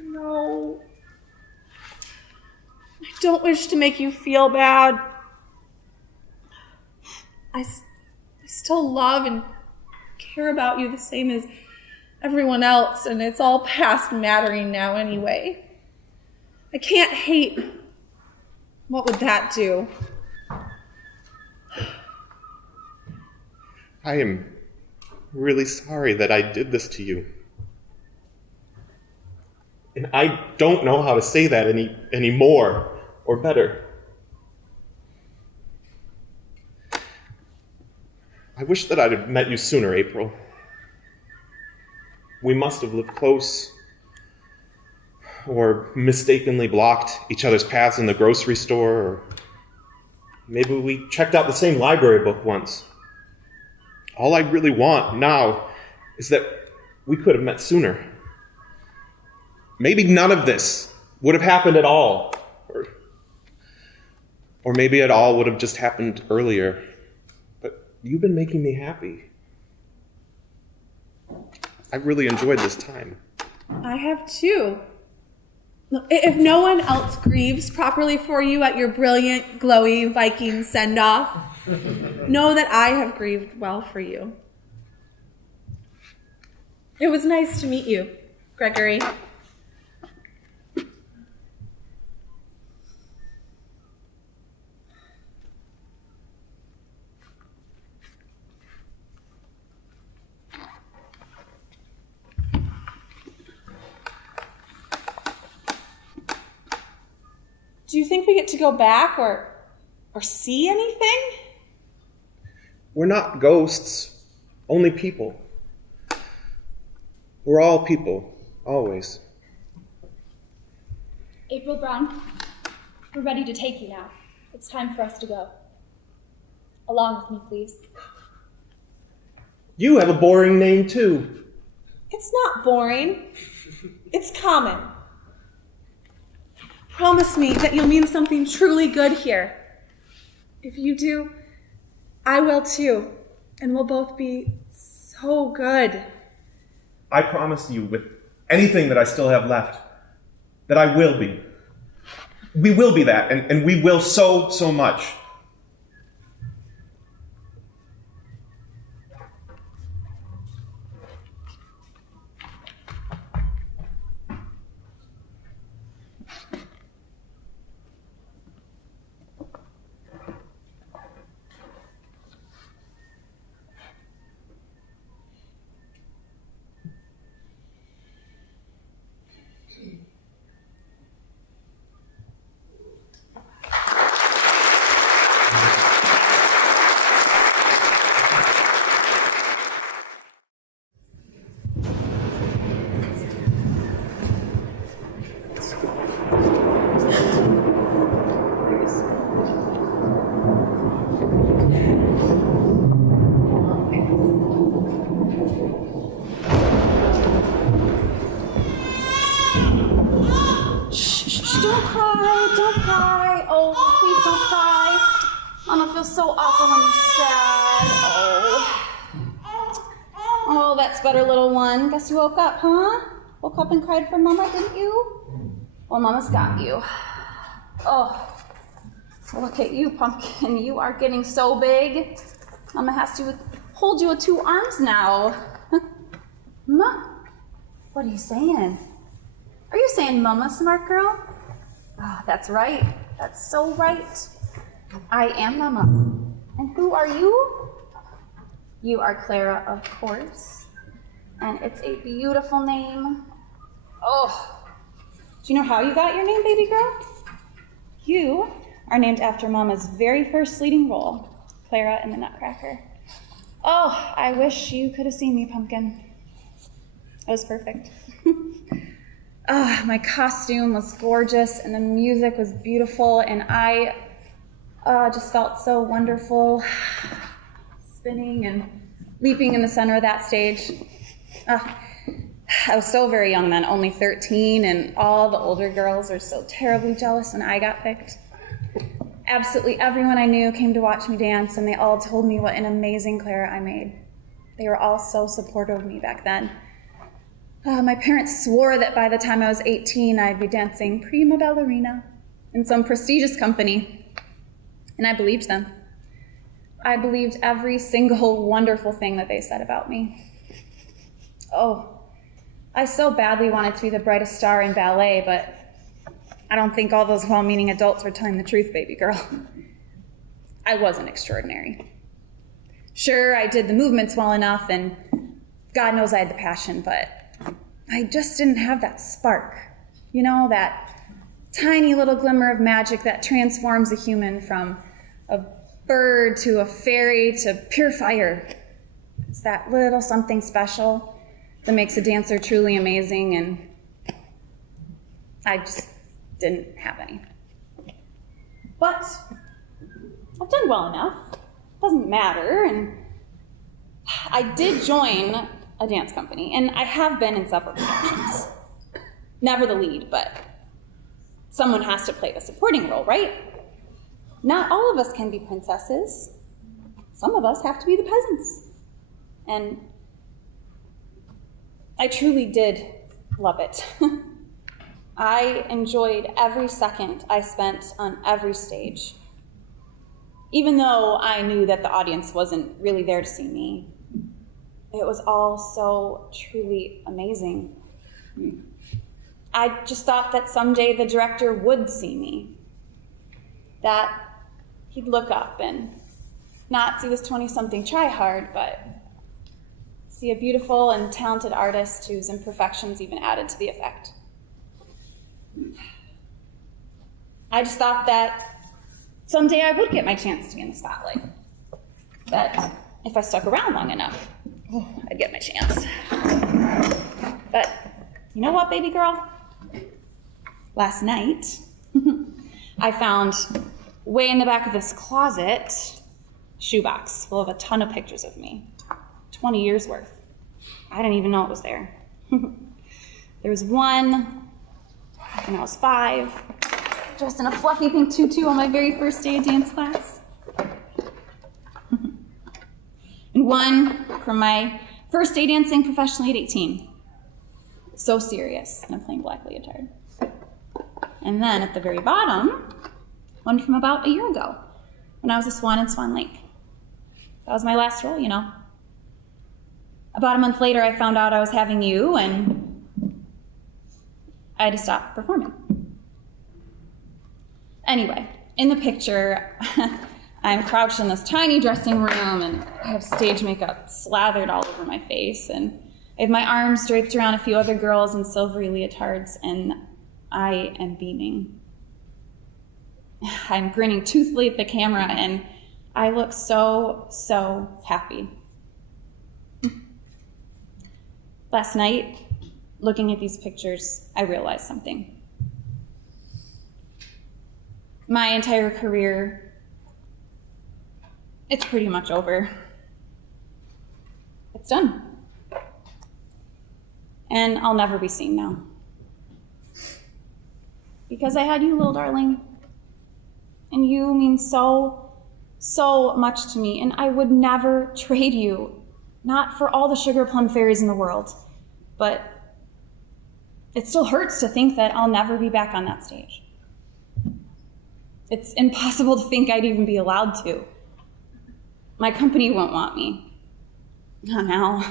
No. I don't wish to make you feel bad. I still love and care about you the same as everyone else, and it's all past mattering now anyway. I can't hate. What would that do? I am really sorry that I did this to you. And I don't know how to say that any more or better. I wish that I'd have met you sooner, April. We must have lived close, or mistakenly blocked each other's paths in the grocery store, or maybe we checked out the same library book once. All I really want now is that we could have met sooner. Maybe none of this would have happened at all. Or maybe it all would have just happened earlier. But you've been making me happy. I've really enjoyed this time. I have too. If no one else grieves properly for you at your brilliant, glowy Viking send-off, know that I have grieved well for you. It was nice to meet you, Gregory. Do you think we get to go back or see anything? We're not ghosts, only people. We're all people, always. April Brown, we're ready to take you now. It's time for us to go. Along with me, please. You have a boring name, too. It's not boring. It's common. Promise me that you'll mean something truly good here. If you do, I will too, and we'll both be so good. I promise you, with anything that I still have left, that I will be. We will be that, and we will so much. Don't cry. Oh, please don't cry. Mama feels so awful when you're sad. Oh, that's better, little one. Guess you woke up, huh? Woke up and cried for Mama, didn't you? Well, Mama's got you. Oh, look at you, Pumpkin. You are getting so big. Mama has to hold you with 2 arms now. Mama, What are you saying? Are you saying Mama, smart girl? Oh, that's right. That's so right. I am Mama. And who are you? You are Clara, of course. And it's a beautiful name. Oh. Do you know how you got your name, baby girl? You are named after Mama's very first leading role, Clara in the Nutcracker. Oh, I wish you could have seen me, Pumpkin. It was perfect. My costume was gorgeous, and the music was beautiful, and I just felt so wonderful, spinning and leaping in the center of that stage. I was so very young then, only 13, and all the older girls were so terribly jealous when I got picked. Absolutely everyone I knew came to watch me dance, and they all told me what an amazing Clara I made. They were all so supportive of me back then. My parents swore that by the time I was 18, I'd be dancing prima ballerina in some prestigious company, and I believed them. I believed every single wonderful thing that they said about me. Oh, I so badly wanted to be the brightest star in ballet, but I don't think all those well-meaning adults were telling the truth, baby girl. I wasn't extraordinary. Sure, I did the movements well enough, and God knows I had the passion, but I just didn't have that spark. You know, that tiny little glimmer of magic that transforms a human from a bird to a fairy to pure fire. It's that little something special that makes a dancer truly amazing, and I just didn't have any. But I've done well enough. Doesn't matter, and I did join a dance company, and I have been in several productions. Never the lead, but someone has to play the supporting role, right? Not all of us can be princesses. Some of us have to be the peasants. And I truly did love it. I enjoyed every second I spent on every stage. Even though I knew that the audience wasn't really there to see me, it was all so truly amazing. I just thought that someday the director would see me, that he'd look up and not see this 20-something try-hard, but see a beautiful and talented artist whose imperfections even added to the effect. I just thought that someday I would get my chance to be in the spotlight, that if I stuck around long enough, I'd get my chance. But you know what, baby girl? Last night, I found way in the back of this closet a shoebox full of a ton of pictures of me. 20 years worth. I didn't even know it was there. There was one when I was 5, dressed in a fluffy pink tutu on my very first day of dance class. And one from my first day dancing professionally at 18. So serious, and I'm playing black leotard. And then at the very bottom, one from about a year ago, when I was a swan in Swan Lake. That was my last role, you know. About a month later, I found out I was having you, and I had to stop performing. Anyway, in the picture, I'm crouched in this tiny dressing room, and I have stage makeup slathered all over my face, and I have my arms draped around a few other girls in silvery leotards, and I am beaming. I'm grinning toothfully at the camera, and I look so, so happy. Last night, looking at these pictures, I realized something. My entire career, it's pretty much over. It's done. And I'll never be seen now. Because I had you, little darling. And you mean so, so much to me. And I would never trade you. Not for all the sugar plum fairies in the world. But it still hurts to think that I'll never be back on that stage. It's impossible to think I'd even be allowed to. My company won't want me. Not now.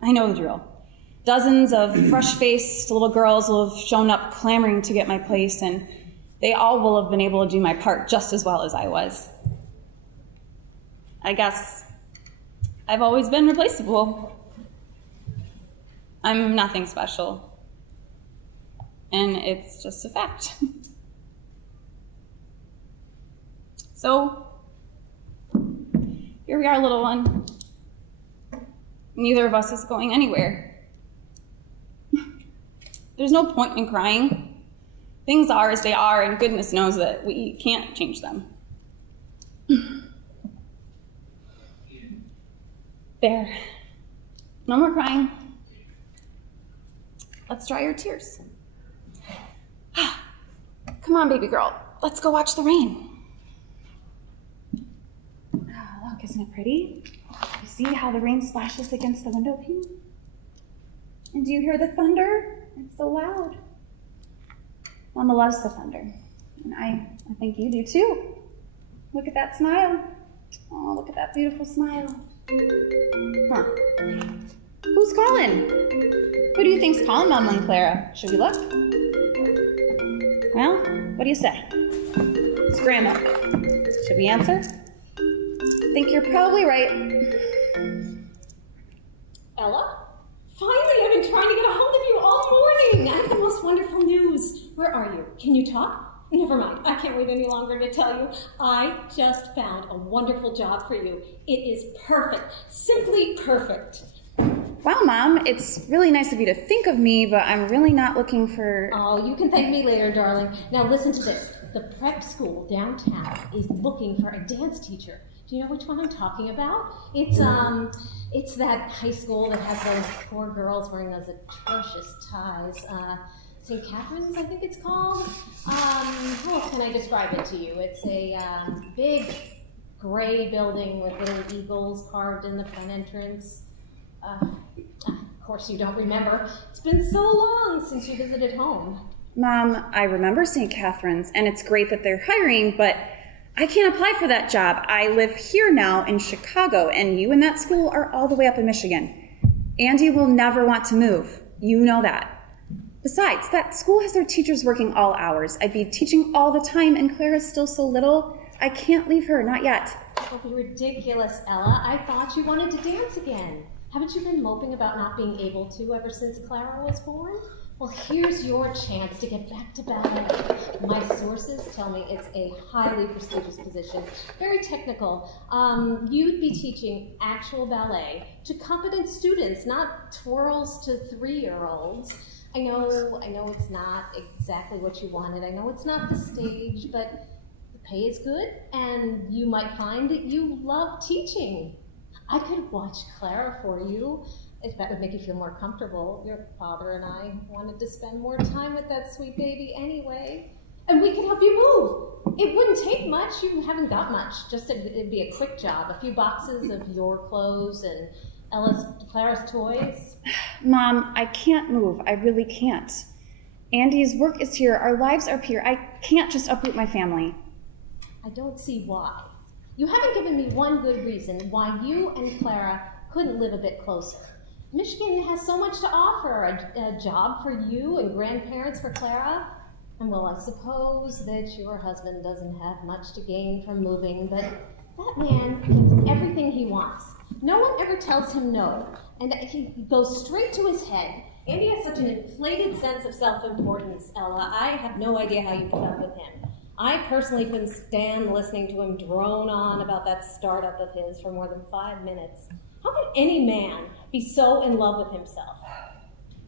I know the drill. Dozens of fresh-faced little girls will have shown up clamoring to get my place, and they all will have been able to do my part just as well as I was. I guess I've always been replaceable. I'm nothing special. And it's just a fact. So, here we are, little one. Neither of us is going anywhere. There's no point in crying. Things are as they are, and goodness knows that we can't change them. There. No more crying. Let's dry your tears. Come on, baby girl. Let's go watch the rain. Oh, look, isn't it pretty? You see how the rain splashes against the window pane? And do you hear the thunder? It's so loud. Mama loves the thunder. And I think you do too. Look at that smile. Oh, look at that beautiful smile. Huh. Who's calling? Who do you think's calling, Mama and Clara? Should we look? Well, what do you say? It's Grandma. Should we answer? Think you're probably right. Ella? Finally, I've been trying to get a hold of you all morning. I have the most wonderful news. Where are you? Can you talk? Never mind. I can't wait any longer to tell you. I just found a wonderful job for you. It is perfect. Simply perfect. Wow, Mom, it's really nice of you to think of me, but I'm really not looking for... Oh, you can thank me later, darling. Now listen to this. The prep school downtown is looking for a dance teacher. Do you know which one I'm talking about? It's that high school that has those poor girls wearing those atrocious ties. St. Catherine's, I think it's called. How else can I describe it to you? It's a big gray building with little eagles carved in the front entrance. Of course you don't remember. It's been so long since you visited home. Mom, I remember St. Catherine's, and it's great that they're hiring, but I can't apply for that job. I live here now in Chicago, and you and that school are all the way up in Michigan. Andy will never want to move. You know that. Besides, that school has their teachers working all hours. I'd be teaching all the time, and Clara's still so little. I can't leave her, not yet. Don't be ridiculous, Ella. I thought you wanted to dance again. Haven't you been moping about not being able to ever since Clara was born? Well, here's your chance to get back to ballet. My sources tell me it's a highly prestigious position, very technical. You'd be teaching actual ballet to competent students, not twirls to 3-year-olds. I know it's not exactly what you wanted. I know it's not the stage, but the pay is good, and you might find that you love teaching. I could watch Clara for you, if that would make you feel more comfortable. Your father and I wanted to spend more time with that sweet baby anyway. And we could help you move. It wouldn't take much. You haven't got much. It'd be a quick job. A few boxes of your clothes and Clara's toys. Mom, I can't move. I really can't. Andy's work is here. Our lives are here. I can't just uproot my family. I don't see why. You haven't given me one good reason why you and Clara couldn't live a bit closer. Michigan has so much to offer, a job for you and grandparents for Clara. And well, I suppose that your husband doesn't have much to gain from moving, but that man gets everything he wants. No one ever tells him no, and he goes straight to his head. Andy has such an inflated sense of self-importance, Ella. I have no idea how you put up with him. I personally couldn't stand listening to him drone on about that startup of his for more than 5 minutes. How could any man be so in love with himself?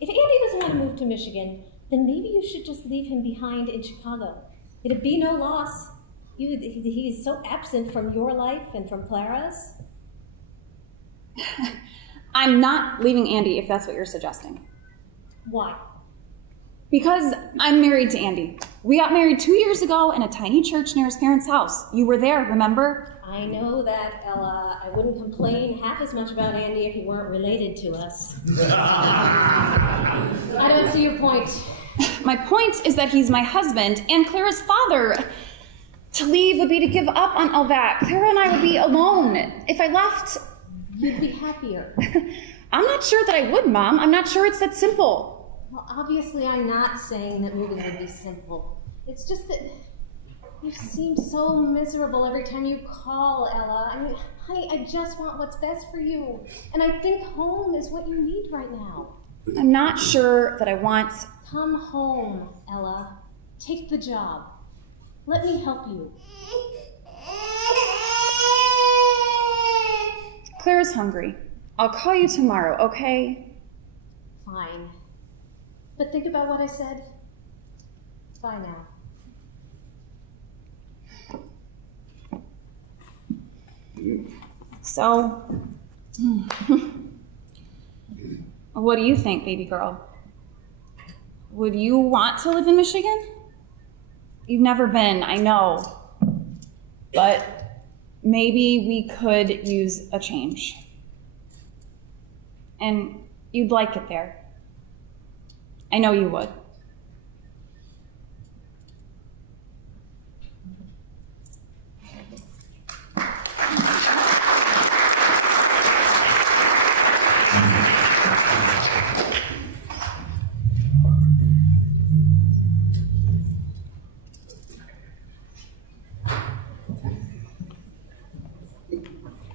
If Andy doesn't want to move to Michigan, then maybe you should just leave him behind in Chicago. It'd be no loss. He's so absent from your life and from Clara's. I'm not leaving Andy, if that's what you're suggesting. Why? Because I'm married to Andy. We got married 2 years ago in a tiny church near his parents' house. You were there, remember? I know that, Ella. I wouldn't complain half as much about Andy if he weren't related to us. I don't see your point. My point is that he's my husband and Clara's father. To leave would be to give up on all that. Clara and I would be alone. If I left... You'd be happier. I'm not sure that I would, Mom. I'm not sure it's that simple. Well, obviously I'm not saying that moving would be simple. It's just that you seem so miserable every time you call, Ella. I mean, honey, I just want what's best for you. And I think home is what you need right now. I'm not sure that I want... Come home, Ella. Take the job. Let me help you. Claire's hungry. I'll call you tomorrow, okay? Fine. But think about what I said. Bye now. So, what do you think, baby girl? Would you want to live in Michigan? You've never been, I know. But maybe we could use a change. And you'd like it there. I know you would.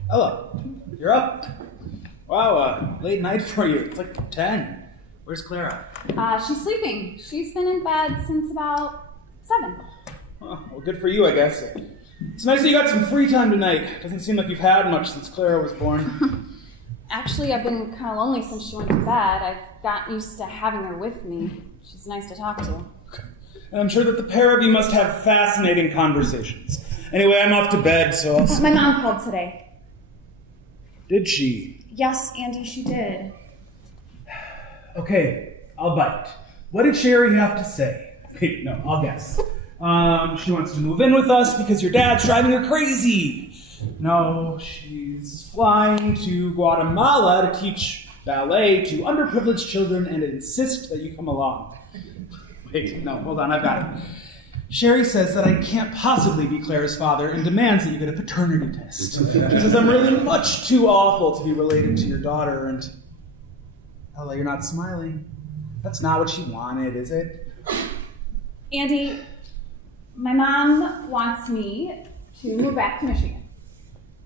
Ella, you're up. Wow, late night for you. It's like 10. Where's Clara? She's sleeping. She's been in bed since about 7. Well, good for you, I guess. It's nice that you got some free time tonight. Doesn't seem like you've had much since Clara was born. Actually, I've been kind of lonely since she went to bed. I've gotten used to having her with me. She's nice to talk to. Okay. And I'm sure that the pair of you must have fascinating conversations. Anyway, I'm off to bed, so I'll... My mom called today. Did she? Yes, Andy, she did. Okay, I'll bite. What did Sherry have to say? Wait, no, I'll guess. She wants to move in with us because your dad's driving her crazy. No, she's flying to Guatemala to teach ballet to underprivileged children and insist that you come along. Wait, no, hold on, I've got it. Sherry says that I can't possibly be Claire's father and demands that you get a paternity test. She says I'm really much too awful to be related to your daughter, and... Ella, you're not smiling. That's not what she wanted, is it? Andy, my mom wants me to move back to Michigan.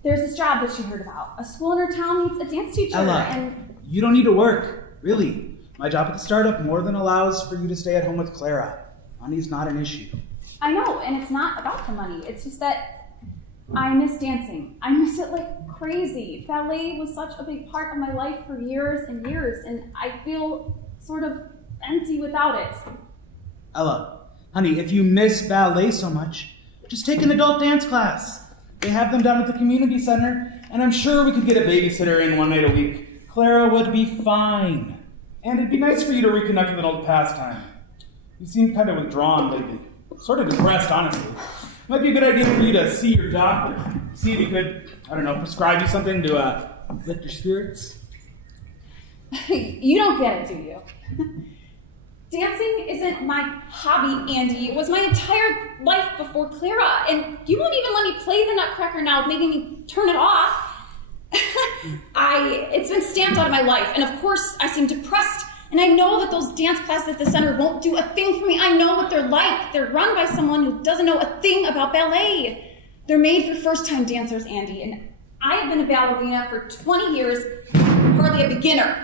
There's this job that she heard about. A school in her town needs a dance teacher, Ella, and... you don't need to work, really. My job at the startup more than allows for you to stay at home with Clara. Money's not an issue. I know, and it's not about the money. It's just that I miss dancing. I miss it like crazy. Ballet was such a big part of my life for years and years, and I feel sort of empty without it. Ella, honey, if you miss ballet so much, just take an adult dance class. They have them down at the community center, and I'm sure we could get a babysitter in one night a week. Clara would be fine. And it'd be nice for you to reconnect with an old pastime. You seem kind of withdrawn lately. Sort of depressed, honestly. Might be a good idea for you to see your doctor. See if he could, I don't know, prescribe you something to lift your spirits. You don't get it, do you? Dancing isn't my hobby, Andy. It was my entire life before Clara, and you won't even let me play the Nutcracker now, making me turn it off. It's been stamped out of my life, and of course I seem depressed. And I know that those dance classes at the center won't do a thing for me. I know what they're like. They're run by someone who doesn't know a thing about ballet. They're made for first-time dancers, Andy. And I have been a ballerina for 20 years, hardly a beginner.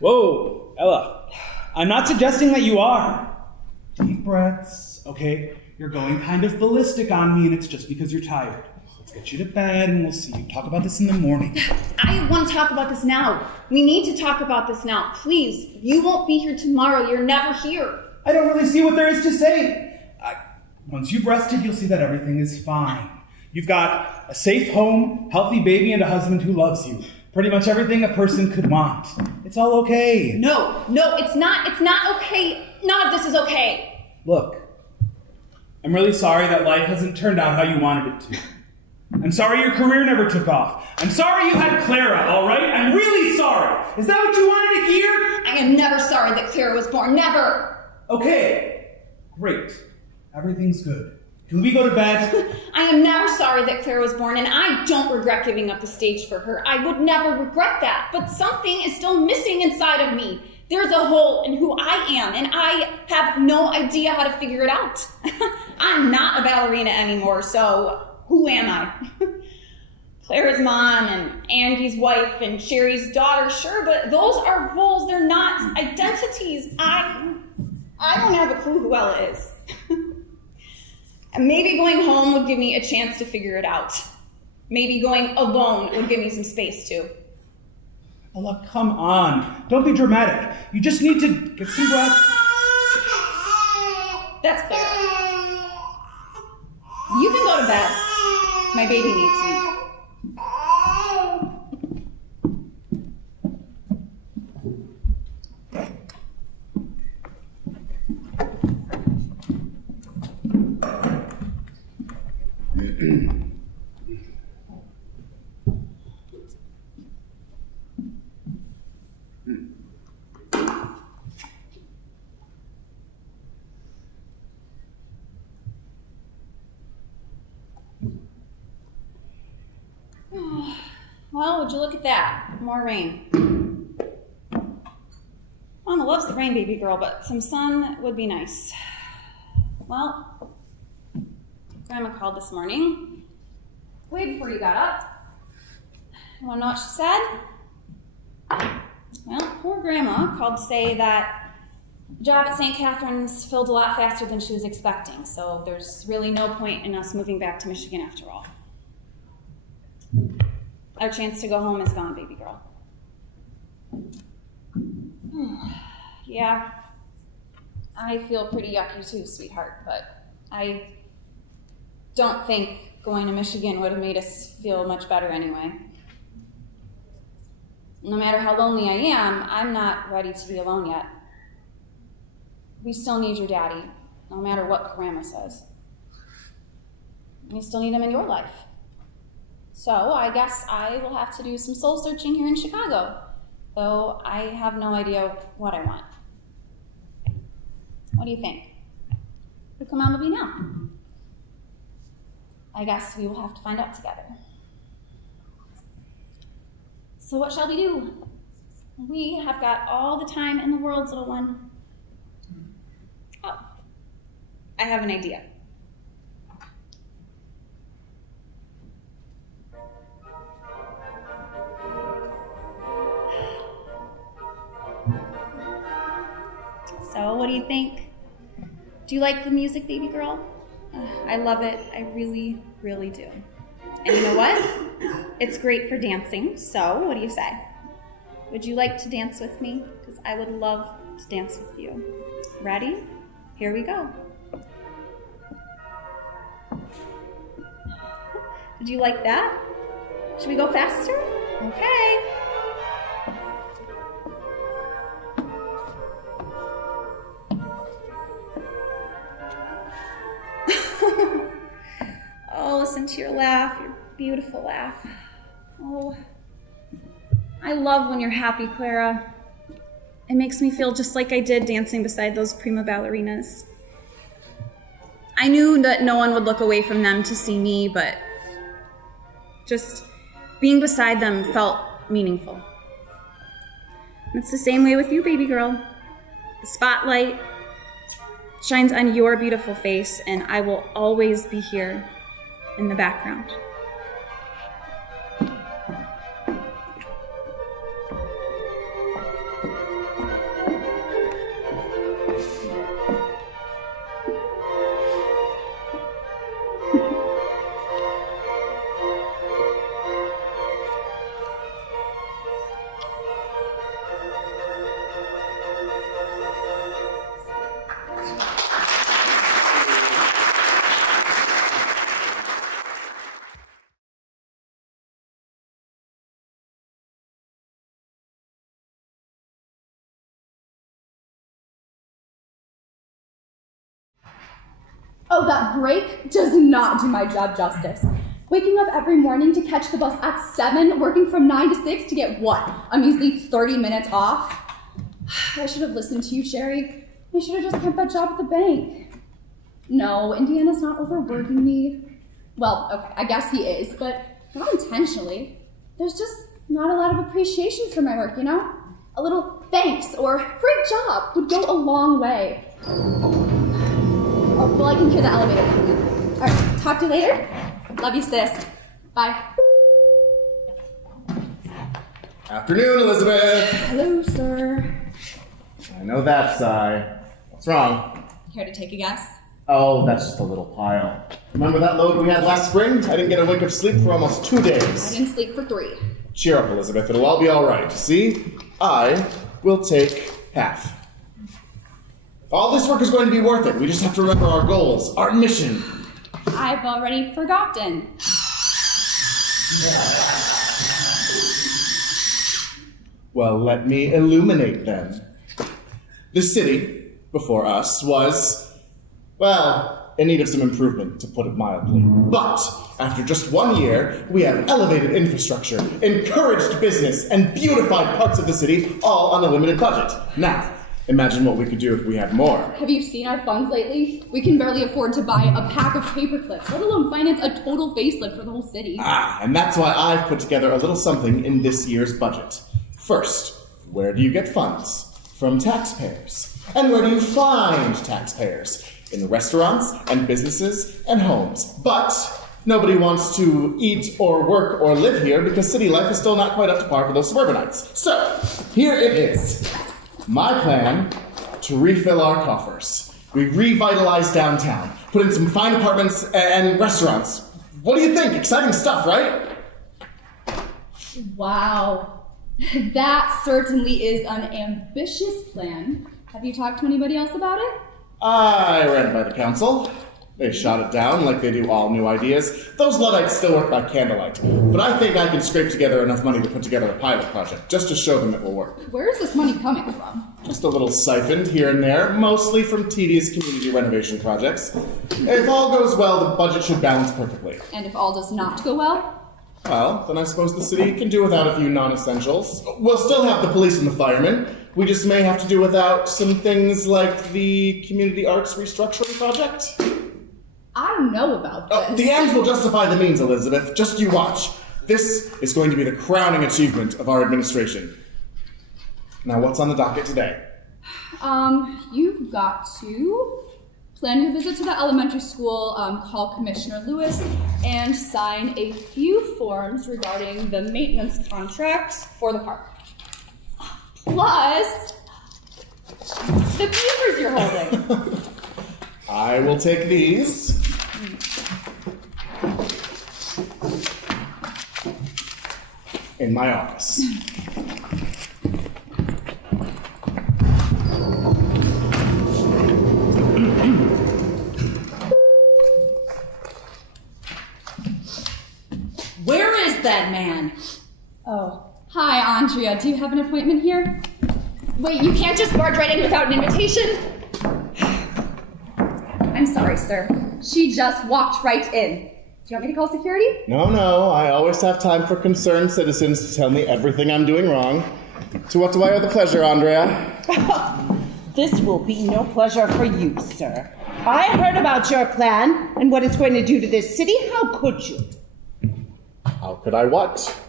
Whoa, Ella. I'm not suggesting that you are. Deep breaths, okay? You're going kind of ballistic on me, and it's just because you're tired. Let's get you to bed, and we'll see you talk about this in the morning. I want to talk about this now. We need to talk about this now. Please, you won't be here tomorrow. You're never here. I don't really see what there is to say. Once you've rested, you'll see that everything is fine. You've got a safe home, healthy baby, and a husband who loves you. Pretty much everything a person could want. It's all okay. No, it's not. It's not okay. None of this is okay. Look, I'm really sorry that life hasn't turned out how you wanted it to. I'm sorry your career never took off. I'm sorry you had Clara, all right? I'm really sorry. Is that what you wanted to hear? I am never sorry that Clara was born. Never. Okay, great. Everything's good. Can we go to bed? I am never sorry that Claire was born, and I don't regret giving up the stage for her. I would never regret that, but something is still missing inside of me. There's a hole in who I am, and I have no idea how to figure it out. I'm not a ballerina anymore, so who am I? Claire's mom and Andy's wife and Sherry's daughter, sure, but those are roles, they're not identities. I don't have a clue who Ella is. And maybe going home would give me a chance to figure it out. Maybe going alone would give me some space too. Ella, come on. Don't be dramatic. You just need to get some rest. That's Claire. You can go to bed. My baby needs me. Well, would you look at that? More rain. Mama loves the rain, baby girl, but some sun would be nice. Well, Grandma called this morning, way before you got up. You want to know what she said? Well, poor Grandma called to say that the job at St. Catherine's filled a lot faster than she was expecting, so there's really no point in us moving back to Michigan after all. Our chance to go home is gone, baby girl. Yeah, I feel pretty yucky too, sweetheart, but I don't think going to Michigan would have made us feel much better anyway. No matter how lonely I am, I'm not ready to be alone yet. We still need your daddy, no matter what Grandma says. You still need him in your life. So I guess I will have to do some soul searching here in Chicago, though I have no idea what I want. What do you think? Who can Mama be now? I guess we will have to find out together. So what shall we do? We have got all the time in the world, little one. Oh, I have an idea. So, what do you think? Do you like the music, baby girl? I love it. I really, really do. And you know what? It's great for dancing. So, what do you say? Would you like to dance with me? Because I would love to dance with you. Ready? Here we go. Did you like that? Should we go faster? Okay. Oh, listen to your laugh, your beautiful laugh. Oh, I love when you're happy, Clara. It makes me feel just like I did dancing beside those prima ballerinas. I knew that no one would look away from them to see me, but just being beside them felt meaningful. And it's the same way with you, baby girl. The spotlight shines on your beautiful face, and I will always be here in the background. Oh, that break does not do my job justice. Waking up every morning to catch the bus at 7, working from 9 to 6 to get what? A measly 30 minutes off? I should have listened to you, Sherry. I should have just kept that job at the bank. No, Indiana's not overworking me. Well, okay, I guess he is, but not intentionally. There's just not a lot of appreciation for my work, you know? A little thanks or great job would go a long way. Oh, well, I can hear the elevator coming. All right, talk to you later. Love you, sis. Bye. Afternoon, Elizabeth. Hello, sir. I know that sigh. What's wrong? Care to take a guess? Oh, that's just a little pile. Remember that load we had last spring? I didn't get a wink of sleep for almost 2 I days. didn't sleep for 3. Cheer up, Elizabeth. It'll all be all right. See? I will take half. All this work is going to be worth it. We just have to remember our goals, our mission. I've already forgotten. Well, let me illuminate then. The city, before us, was, well, in need of some improvement, to put it mildly. But after just 1 year, we have elevated infrastructure, encouraged business, and beautified parts of the city, all on a limited budget. Now, imagine what we could do if we had more. Have you seen our funds lately? We can barely afford to buy a pack of paper clips, let alone finance a total facelift for the whole city. And that's why I've put together a little something in this year's budget. First, where do you get funds? From taxpayers. And where do you find taxpayers? In restaurants and businesses and homes. But nobody wants to eat or work or live here because city life is still not quite up to par for those suburbanites. So, here it is. My plan to refill our coffers. We revitalize downtown, put in some fine apartments and restaurants. What do you think? Exciting stuff, right? Wow. That certainly is an ambitious plan. Have you talked to anybody else about it? I ran it by the council. They shot it down like they do all new ideas. Those Luddites still work by candlelight. But I think I can scrape together enough money to put together a pilot project, just to show them it will work. Where is this money coming from? Just a little siphoned here and there, mostly from tedious community renovation projects. If all goes well, the budget should balance perfectly. And if all does not go well? Well, then I suppose the city can do without a few non-essentials. We'll still have the police and the firemen. We just may have to do without some things like the community arts restructuring project. I don't know about this. The ends will justify the means, Elizabeth. Just you watch. This is going to be the crowning achievement of our administration. Now, what's on the docket today? You've got to plan your visit to the elementary school, call Commissioner Lewis, and sign a few forms regarding the maintenance contract for the park. Plus, the papers you're holding. I will take these. In my office. Where is that man? Oh. Hi, Andrea. Do you have an appointment here? Wait, you can't just barge right in without an invitation? I'm sorry, sir. She just walked right in. Do you want me to call security? No, I always have time for concerned citizens to tell me everything I'm doing wrong. To what do I owe the pleasure, Andrea? This will be no pleasure for you, sir. I heard about your plan and what it's going to do to this city. How could you? How could I what?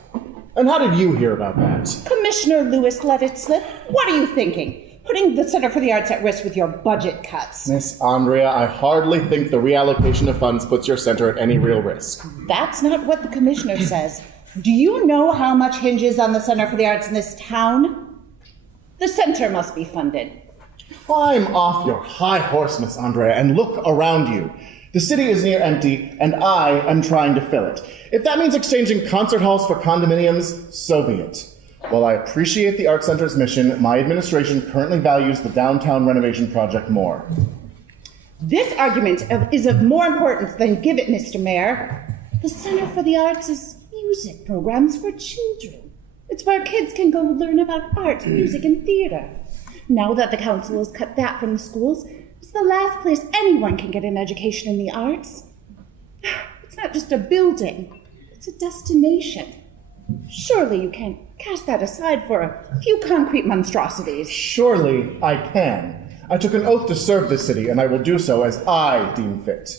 And how did you hear about that? Commissioner Lewis let it slip. What are you thinking? Putting the Center for the Arts at risk with your budget cuts. Miss Andrea, I hardly think the reallocation of funds puts your center at any real risk. That's not what the commissioner says. Do you know how much hinges on the Center for the Arts in this town? The center must be funded. Climb off your high horse, Miss Andrea, and look around you. The city is near empty, and I am trying to fill it. If that means exchanging concert halls for condominiums, so be it. While I appreciate the Art Center's mission, my administration currently values the downtown renovation project more. This argument is of more importance than give it, Mr. Mayor. The Center for the Arts is music programs for children. It's where kids can go learn about art, music, and theater. Now that the council has cut that from the schools, it's the last place anyone can get an education in the arts. It's not just a building, it's a destination. Surely you can't cast that aside for a few concrete monstrosities. Surely I can. I took an oath to serve this city, and I will do so as I deem fit.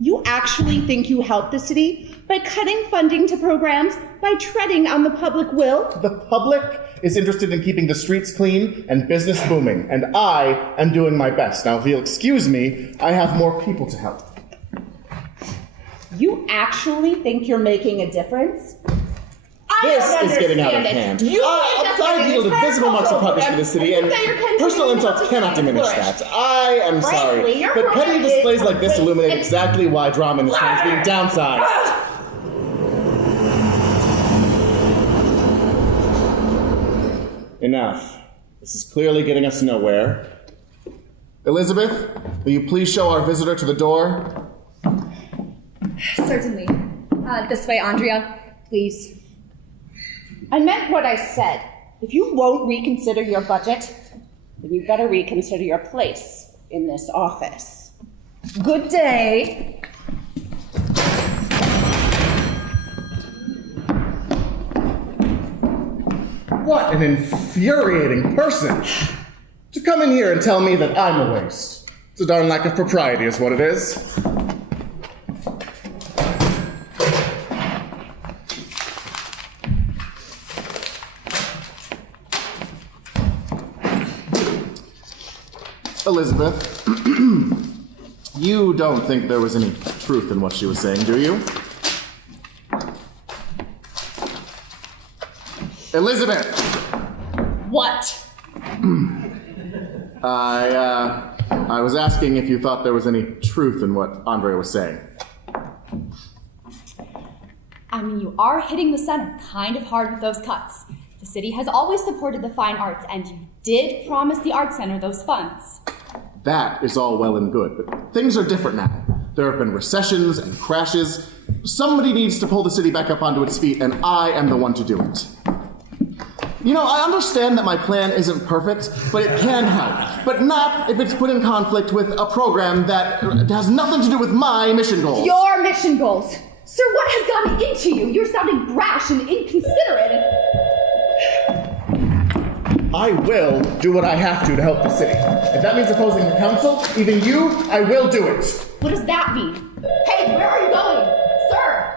You actually think you help the city by cutting funding to programs, by treading on the public will? The public is interested in keeping the streets clean and business booming, and I am doing my best. Now, if you'll excuse me, I have more people to help. You actually think you're making a difference? This is getting out of hand. I've yielded visible marks of progress for the city, and personal insults cannot diminish that. I am sorry, but petty displays like this illuminate exactly why drama in this town is being downsized. Enough. This is clearly getting us nowhere. Elizabeth, will you please show our visitor to the door? Certainly. This way, Andrea, please. I meant what I said. If you won't reconsider your budget, then you better reconsider your place in this office. Good day. What an infuriating person! To come in here and tell me that I'm a waste. It's a darn lack of propriety is what it is. Elizabeth, you don't think there was any truth in what she was saying, do you? Elizabeth! What? I was asking if you thought there was any truth in what Andrea was saying. I mean, you are hitting the center kind of hard with those cuts. The city has always supported the fine arts, and you did promise the Art Center those funds. That is all well and good, but things are different now. There have been recessions and crashes. Somebody needs to pull the city back up onto its feet, and I am the one to do it. You know, I understand that my plan isn't perfect, but it can help. But not if it's put in conflict with a program that has nothing to do with my mission goals. Your mission goals? Sir, what has gotten into you? You're sounding brash and inconsiderate. I will do what I have to help the city. If that means opposing the council, even you, I will do it. What does that mean? Hey, where are you going? Sir!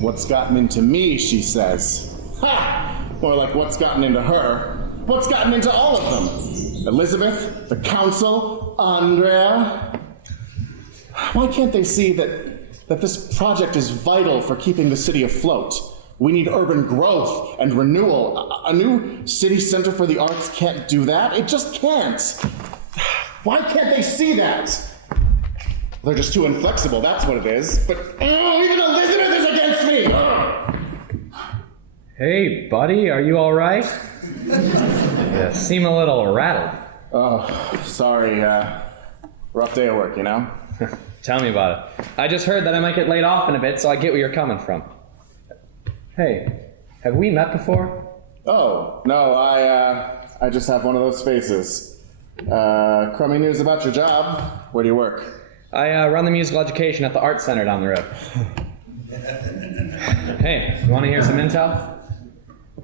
What's gotten into me, she says. Ha! More like what's gotten into her. What's gotten into all of them? Elizabeth, the council, Andrea. Why can't they see that this project is vital for keeping the city afloat? We need urban growth and renewal. A new city center for the arts can't do that. It just can't. Why can't they see that? They're just too inflexible, that's what it is. But even Elizabeth is against me! Hey, buddy, are you all right? You seem a little rattled. Oh, sorry. Rough day of work, you know? Tell me about it. I just heard that I might get laid off in a bit, so I get where you're coming from. Hey, have we met before? Oh, no, I just have one of those faces. Crummy news about your job. Where do you work? I run the musical education at the Art Center down the road. Hey, you want to hear some intel?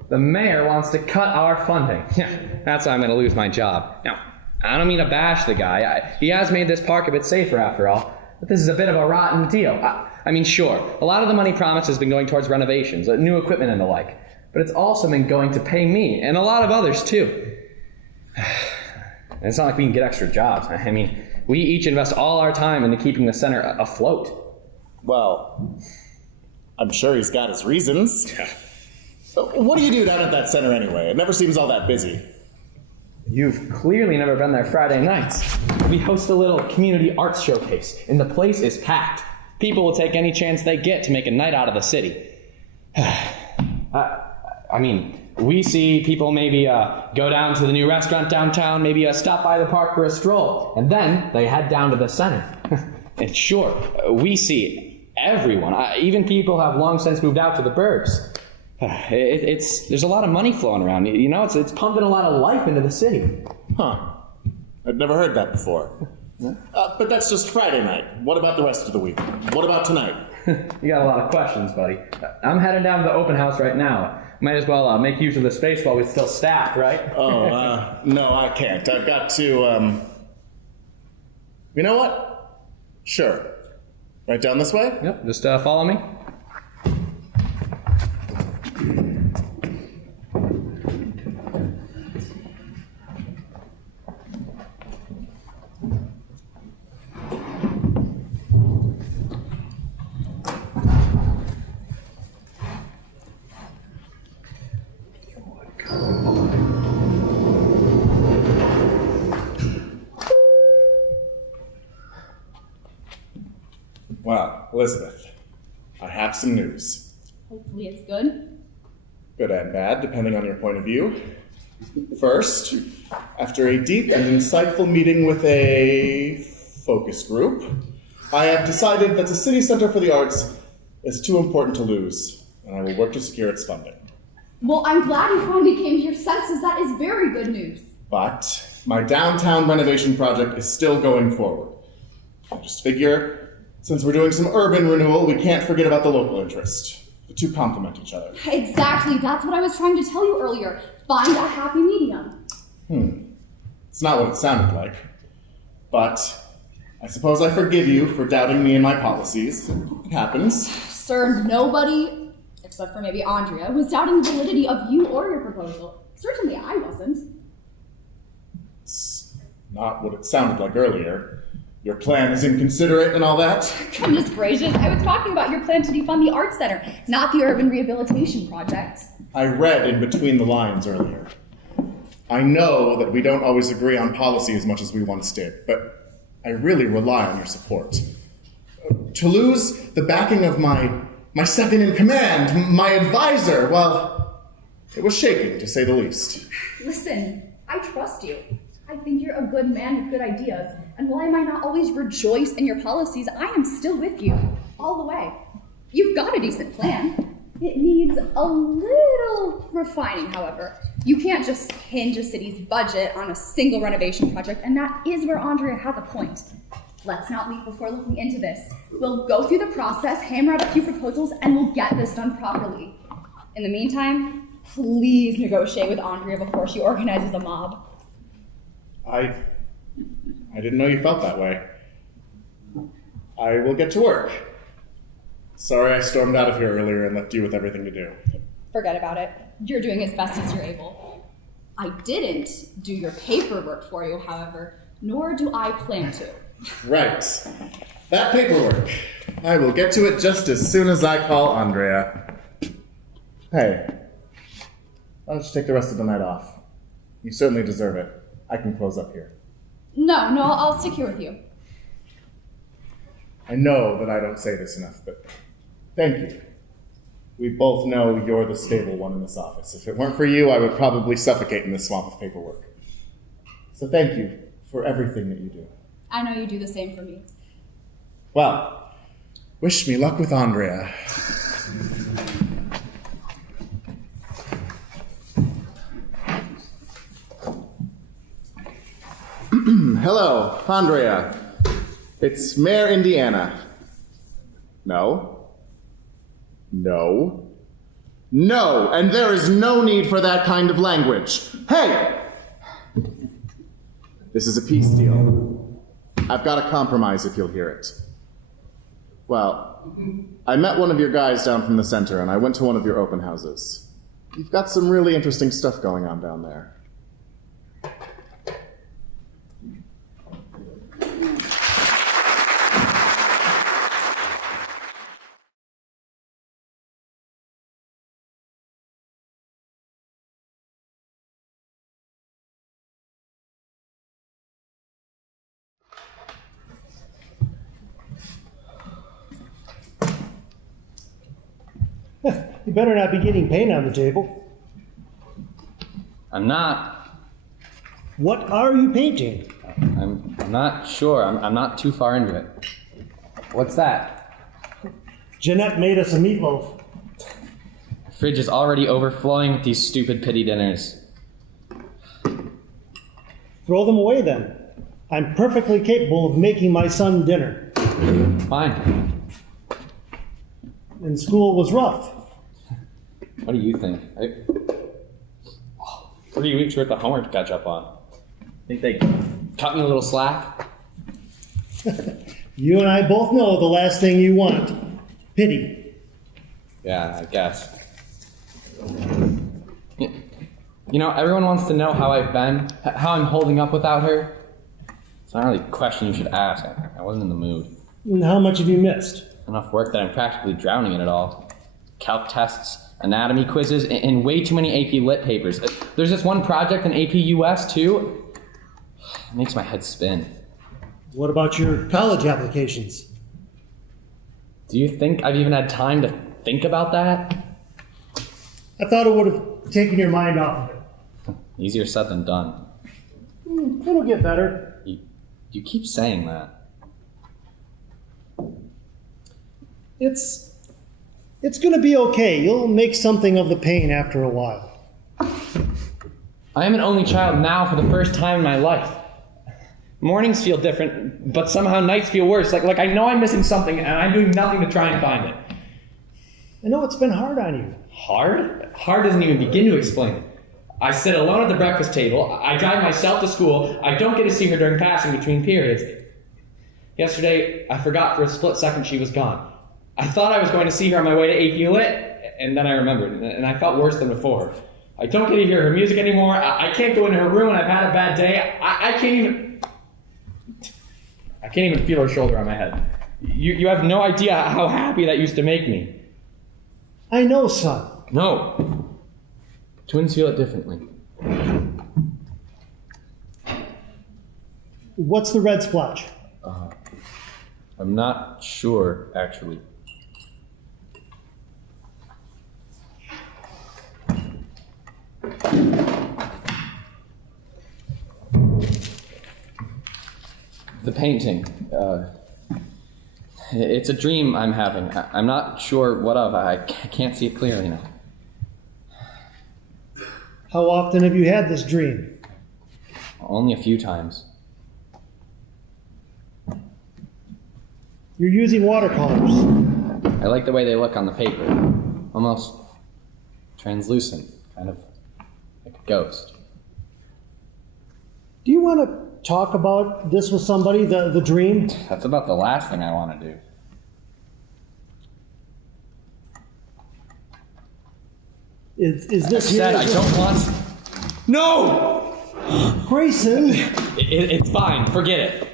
The mayor wants to cut our funding. That's why I'm going to lose my job. Now, I don't mean to bash the guy. He has made this park a bit safer after all, but this is a bit of a rotten deal. I mean, sure, a lot of the money promised has been going towards renovations, new equipment and the like, but it's also been going to pay me, and a lot of others too. And it's not like we can get extra jobs. I mean, we each invest all our time into keeping the center afloat. Well, I'm sure he's got his reasons. What do you do down at that center anyway? It never seems all that busy. You've clearly never been there Friday nights. We host a little community arts showcase, and the place is packed. People will take any chance they get to make a night out of the city. I mean, we see people maybe go down to the new restaurant downtown, maybe stop by the park for a stroll, and then they head down to the center. And sure, we see everyone, even people who have long since moved out to the burbs. There's a lot of money flowing around. You know, it's pumping a lot of life into the city. Huh. I've never heard that before. But that's just Friday night. What about the rest of the week? What about tonight? You got a lot of questions, buddy. I'm heading down to the open house right now. Might as well make use of the space while we're still staffed, right? No, I can't. I've got to, You know what? Sure. Right down this way? Yep, just follow me. Well, Elizabeth, I have some news. Hopefully it's good. Good and bad, depending on your point of view. First, after a deep and insightful meeting with a focus group, I have decided that the City Center for the Arts is too important to lose, and I will work to secure its funding. Well, I'm glad you finally came to your senses. That is very good news. But my downtown renovation project is still going forward. I just figure, since we're doing some urban renewal, we can't forget about the local interest. The two complement each other. Exactly. That's what I was trying to tell you earlier. Find a happy medium. It's not what it sounded like. But I suppose I forgive you for doubting me and my policies. It happens. Sir, nobody, except for maybe Andrea, was doubting the validity of you or your proposal. Certainly I wasn't. It's not what it sounded like earlier. Your plan is inconsiderate and all that? Goodness gracious, I was talking about your plan to defund the Arts Center, not the Urban Rehabilitation Project. I read in between the lines earlier. I know that we don't always agree on policy as much as we once did, but I really rely on your support. To lose the backing of my second in command, my advisor, well, it was shaking, to say the least. Listen, I trust you. I think you're a good man with good ideas, and while I might not always rejoice in your policies, I am still with you, all the way. You've got a decent plan. It needs a little refining, however. You can't just hinge a city's budget on a single renovation project, and that is where Andrea has a point. Let's not leave before looking into this. We'll go through the process, hammer out a few proposals, and we'll get this done properly. In the meantime, please negotiate with Andrea before she organizes a mob. I didn't know you felt that way. I will get to work. Sorry I stormed out of here earlier and left you with everything to do. Forget about it. You're doing as best as you're able. I didn't do your paperwork for you, however, nor do I plan to. Right. That paperwork. I will get to it just as soon as I call Andrea. Hey, why don't you take the rest of the night off? You certainly deserve it. I can close up here. No, I'll stick here with you. I know that I don't say this enough, but thank you. We both know you're the stable one in this office. If it weren't for you, I would probably suffocate in this swamp of paperwork. So thank you for everything that you do. I know you do the same for me. Well, wish me luck with Andrea. Hello, Andrea. It's Mayor Indiana. No. No. No, and there is no need for that kind of language. Hey! This is a peace deal. I've got a compromise if you'll hear it. Well, I met one of your guys down from the center, and I went to one of your open houses. You've got some really interesting stuff going on down there. You better not be getting paint on the table. I'm not. What are you painting? I'm not sure. I'm not too far into it. What's that? Jeanette made us a meatloaf. Fridge is already overflowing with these stupid pity dinners. Throw them away then. I'm perfectly capable of making my son dinner. Fine. And school was rough. What do you think? 3 weeks worth of homework to catch up on. Think they cut me a little slack? You and I both know the last thing you want. Pity. Yeah, I guess. You know, everyone wants to know how I've been, how I'm holding up without her. It's not really a question you should ask. I wasn't in the mood. And how much have you missed? Enough work that I'm practically drowning in it all. Calc tests, anatomy quizzes, and way too many AP Lit papers. There's this one project in AP US too. It makes my head spin. What about your college applications? Do you think I've even had time to think about that? I thought it would have taken your mind off of it. Easier said than done. It'll get better. You keep saying that. It's gonna be okay. You'll make something of the pain after a while. I am an only child now for the first time in my life. Mornings feel different, but somehow nights feel worse. Like I know I'm missing something and I'm doing nothing to try and find it. I know it's been hard on you. Hard? Hard doesn't even begin to explain it. I sit alone at the breakfast table. I drive myself to school. I don't get to see her during passing between periods. Yesterday, I forgot for a split second she was gone. I thought I was going to see her on my way to AP Lit, and then I remembered, and I felt worse than before. I don't get to hear her music anymore. I can't go into her room when I've had a bad day. I can't even feel her shoulder on my head. You have no idea how happy that used to make me. I know, son. No. Twins feel it differently. What's the red splotch? I'm not sure, actually. The painting. It's a dream I'm having. I'm not sure what of. I can't see it clearly now. How often have you had this dream? Only a few times. You're using watercolors. I like the way they look on the paper. Almost translucent, kind of like a ghost. Do you want to talk about this with somebody, the dream? That's about the last thing I want to do. Is this I said I don't want... No! Grayson! It's fine. Forget it.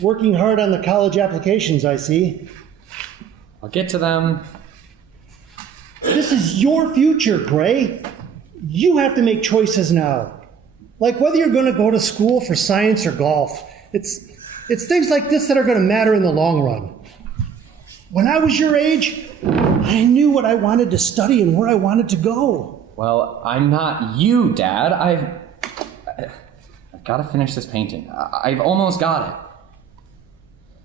Working hard on the college applications, I see. I'll get to them. This is your future, Gray. You have to make choices now. Like whether you're going to go to school for science or golf. It's things like this that are going to matter in the long run. When I was your age, I knew what I wanted to study and where I wanted to go. Well, I'm not you, Dad. I've got to finish this painting. I've almost got it.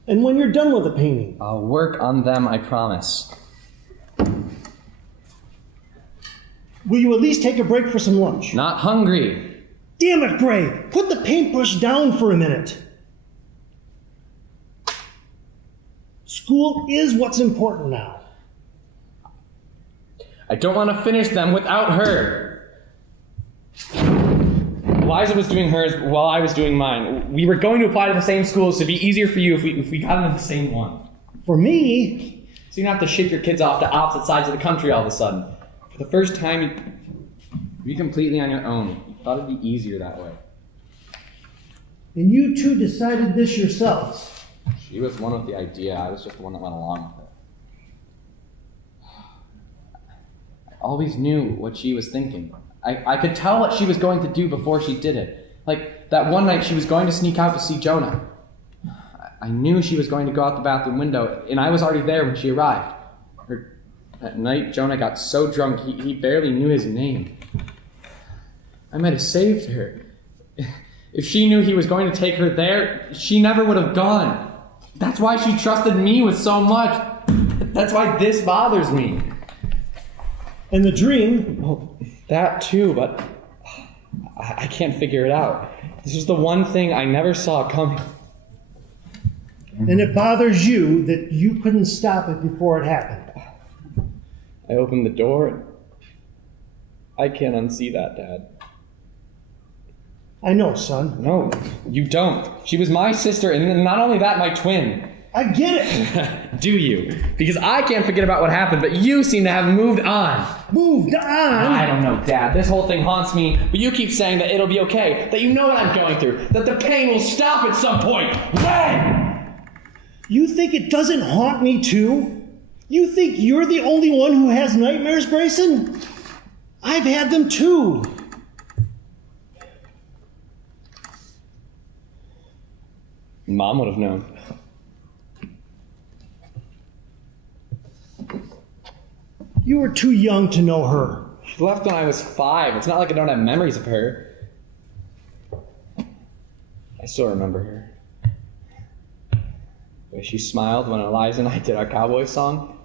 And when you're done with the painting? I'll work on them, I promise. Will you at least take a break for some lunch? Not hungry. Damn it, Gray! Put the paintbrush down for a minute. School is what's important now. I don't want to finish them without her. Liza was doing hers while I was doing mine. We were going to apply to the same schools, so it'd be easier for you if we got into the same one. For me? So you don't have to ship your kids off to opposite sides of the country all of a sudden. For the first time, you'd be completely on your own. You thought it'd be easier that way. And you two decided this yourselves. She was one with the idea. I was just the one that went along with it. always knew what she was thinking. I could tell what she was going to do before she did it. Like that one night she was going to sneak out to see Jonah. I knew she was going to go out the bathroom window, and I was already there when she arrived. That night, Jonah got so drunk, he barely knew his name. I might have saved her. If she knew he was going to take her there, she never would have gone. That's why she trusted me with so much. That's why this bothers me. And the dream? Well, that too, but I can't figure it out. This was the one thing I never saw coming. And it bothers you that you couldn't stop it before it happened. I opened the door and I can't unsee that, Dad. I know, son. No, you don't. She was my sister, and not only that, my twin. I get it. Do you? Because I can't forget about what happened, but you seem to have moved on. Moved on? I don't know, Dad. This whole thing haunts me, but you keep saying that it'll be okay, that you know what I'm going through, that the pain will stop at some point. When? You think it doesn't haunt me too? You think you're the only one who has nightmares, Grayson? I've had them too. Mom would have known. You were too young to know her. She left when I was 5. It's not like I don't have memories of her. I still remember her. The way she smiled when Eliza and I did our cowboy song.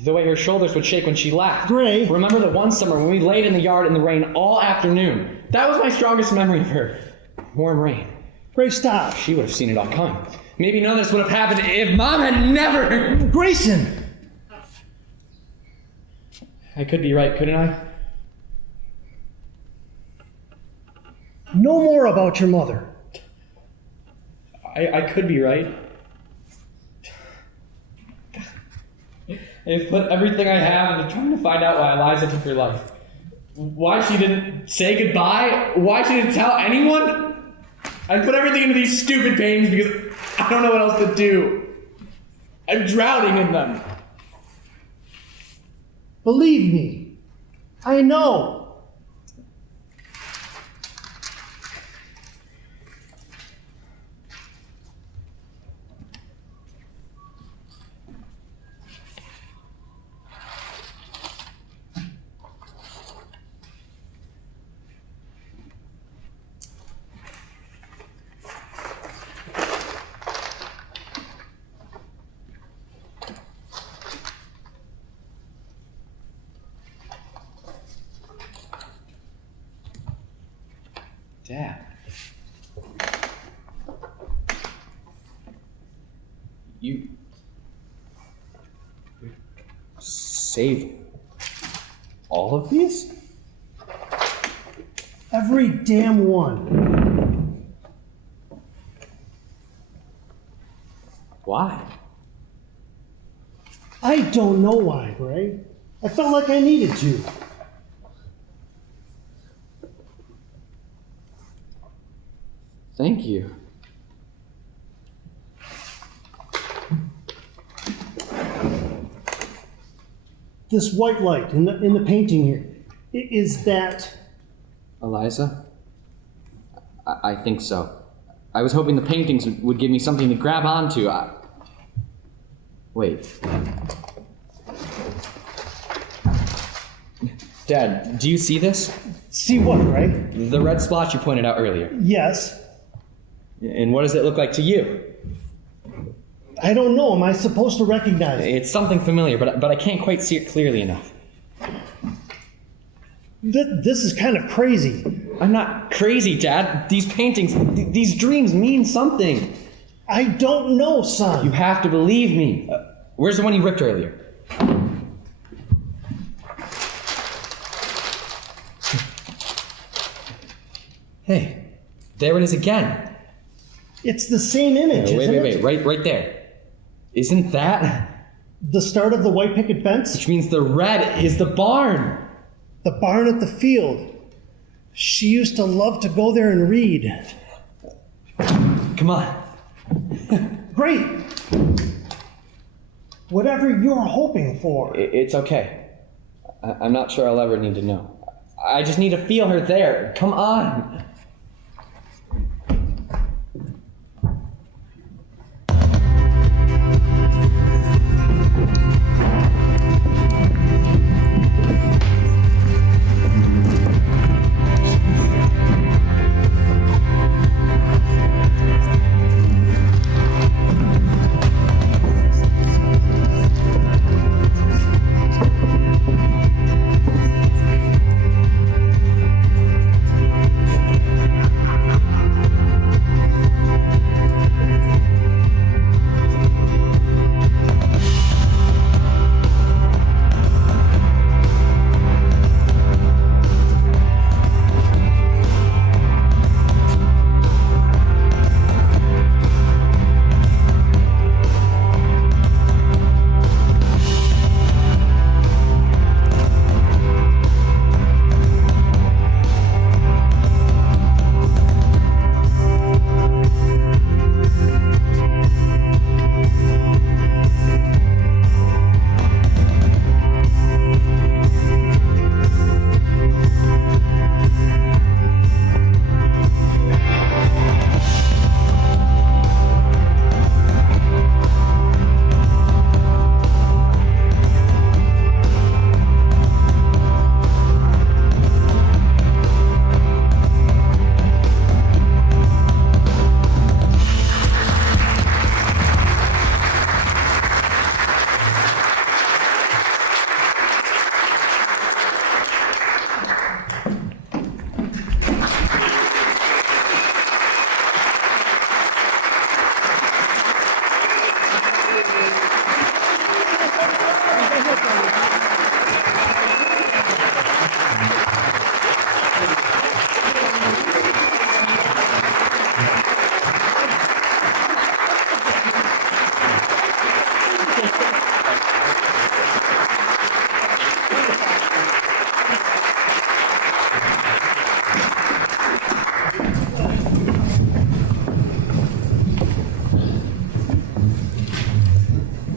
The way her shoulders would shake when she laughed. Gray. Remember the one summer when we laid in the yard in the rain all afternoon? That was my strongest memory of her. Warm rain. Gray, stop. She would have seen it all coming. Maybe none of this would have happened if Mom had never... Grayson! I could be right, couldn't I? No more about your mother. I could be right. I've put everything I have into trying to find out why Eliza took her life. Why she didn't say goodbye? Why she didn't tell anyone? I put everything into these stupid paintings because I don't know what else to do. I'm drowning in them. Believe me, I know. Dad. You saved all of these? Every damn one. Why? I don't know why, Gray. I felt like I needed to. Thank you. This white light in the painting here, is that... Eliza? I think so. I was hoping the paintings would give me something to grab onto. Wait. Dad, do you see this? See what, Gray? The red splotch you pointed out earlier. Yes. And what does it look like to you? I don't know. Am I supposed to recognize it? It's something familiar, but I can't quite see it clearly enough. This is kind of crazy. I'm not crazy, Dad. These paintings, these dreams mean something. I don't know, son. You have to believe me. Where's the one you ripped earlier? Hey, there it is again. It's the same image, isn't it? Wait, right there. Isn't that the start of the white picket fence? Which means the red is the barn. The barn at the field. She used to love to go there and read. Come on. Great. Whatever you're hoping for. It's okay. I'm not sure I'll ever need to know. I just need to feel her there. Come on.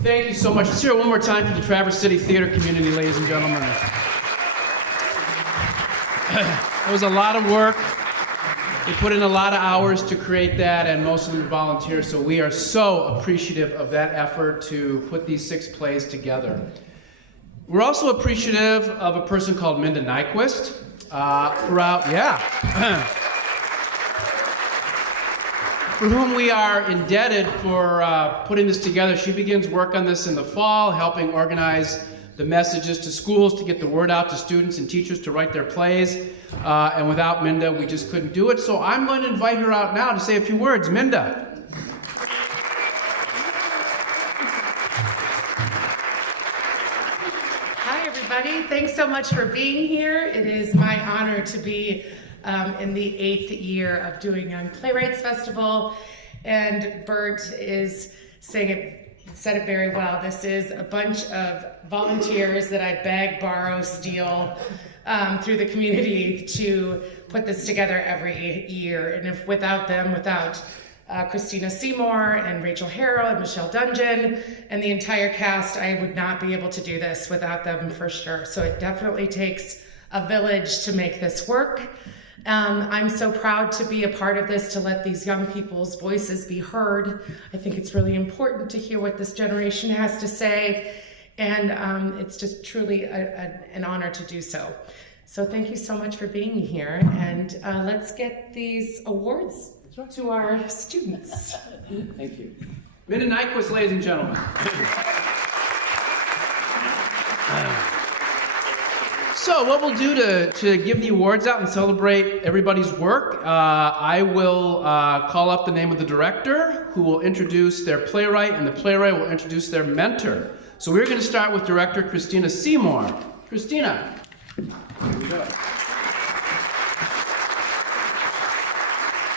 Thank you so much. Let's hear it one more time for the Traverse City Theater community, ladies and gentlemen. It was a lot of work. They put in a lot of hours to create that, and most of them are volunteers, so we are so appreciative of that effort to put these 6 plays together. We're also appreciative of a person called Minda Nyquist. For whom we are indebted for putting this together. She begins work on this in the fall, helping organize the messages to schools to get the word out to students and teachers to write their plays. And without Minda, we just couldn't do it. So I'm going to invite her out now to say a few words. Minda. Hi, everybody. Thanks so much for being here. It is my honor to be in the 8th year of doing Young Playwrights Festival, and Bert said it very well. This is a bunch of volunteers that I beg, borrow, steal through the community to put this together every year. And if without them, without Christina Seymour and Rachel Harrell and Michelle Dungeon and the entire cast, I would not be able to do this without them for sure. So it definitely takes a village to make this work. I'm so proud to be a part of this, to let these young people's voices be heard. I think it's really important to hear what this generation has to say, and it's just truly an honor to do so. So thank you so much for being here, and let's get these awards to our students. Thank you. Minda Nyquist, ladies and gentlemen. So what we'll do to give the awards out and celebrate everybody's work, I will call up the name of the director, who will introduce their playwright, and the playwright will introduce their mentor. So we're going to start with director Christina Seymour. Christina. Here we go.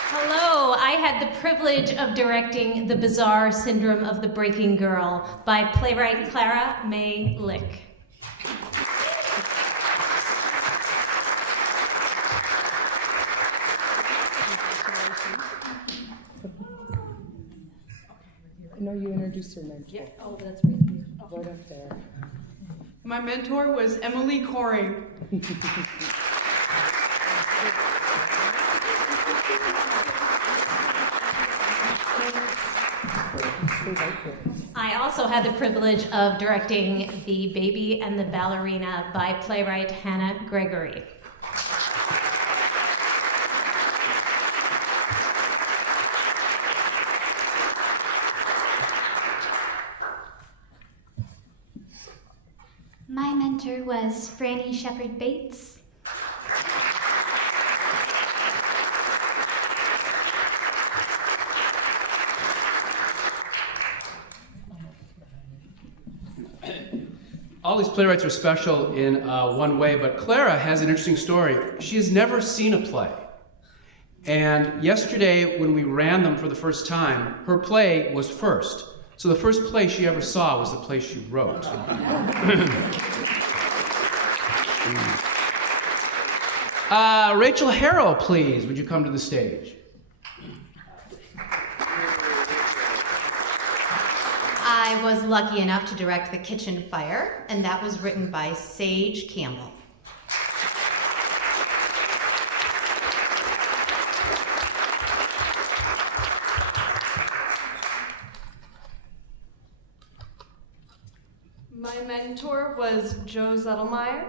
Hello, I had the privilege of directing The Bizarre Syndrome of the Breaking Girl by playwright Clara May Lick. I know you introduced her mentor. Yeah. Oh, that's right. Right up there. My mentor was Emily Coring. I also had the privilege of directing The Baby and the Ballerina by playwright Hannah Gregory. My mentor was Franny Shepherd Bates. All these playwrights are special in one way, but Clara has an interesting story. She has never seen a play. And yesterday, when we ran them for the first time, her play was first. So the first play she ever saw was the play she wrote. Rachel Harrell, please, would you come to the stage? I was lucky enough to direct The Kitchen Fire, and that was written by Sage Campbell. My mentor was Joe Zettelmeyer.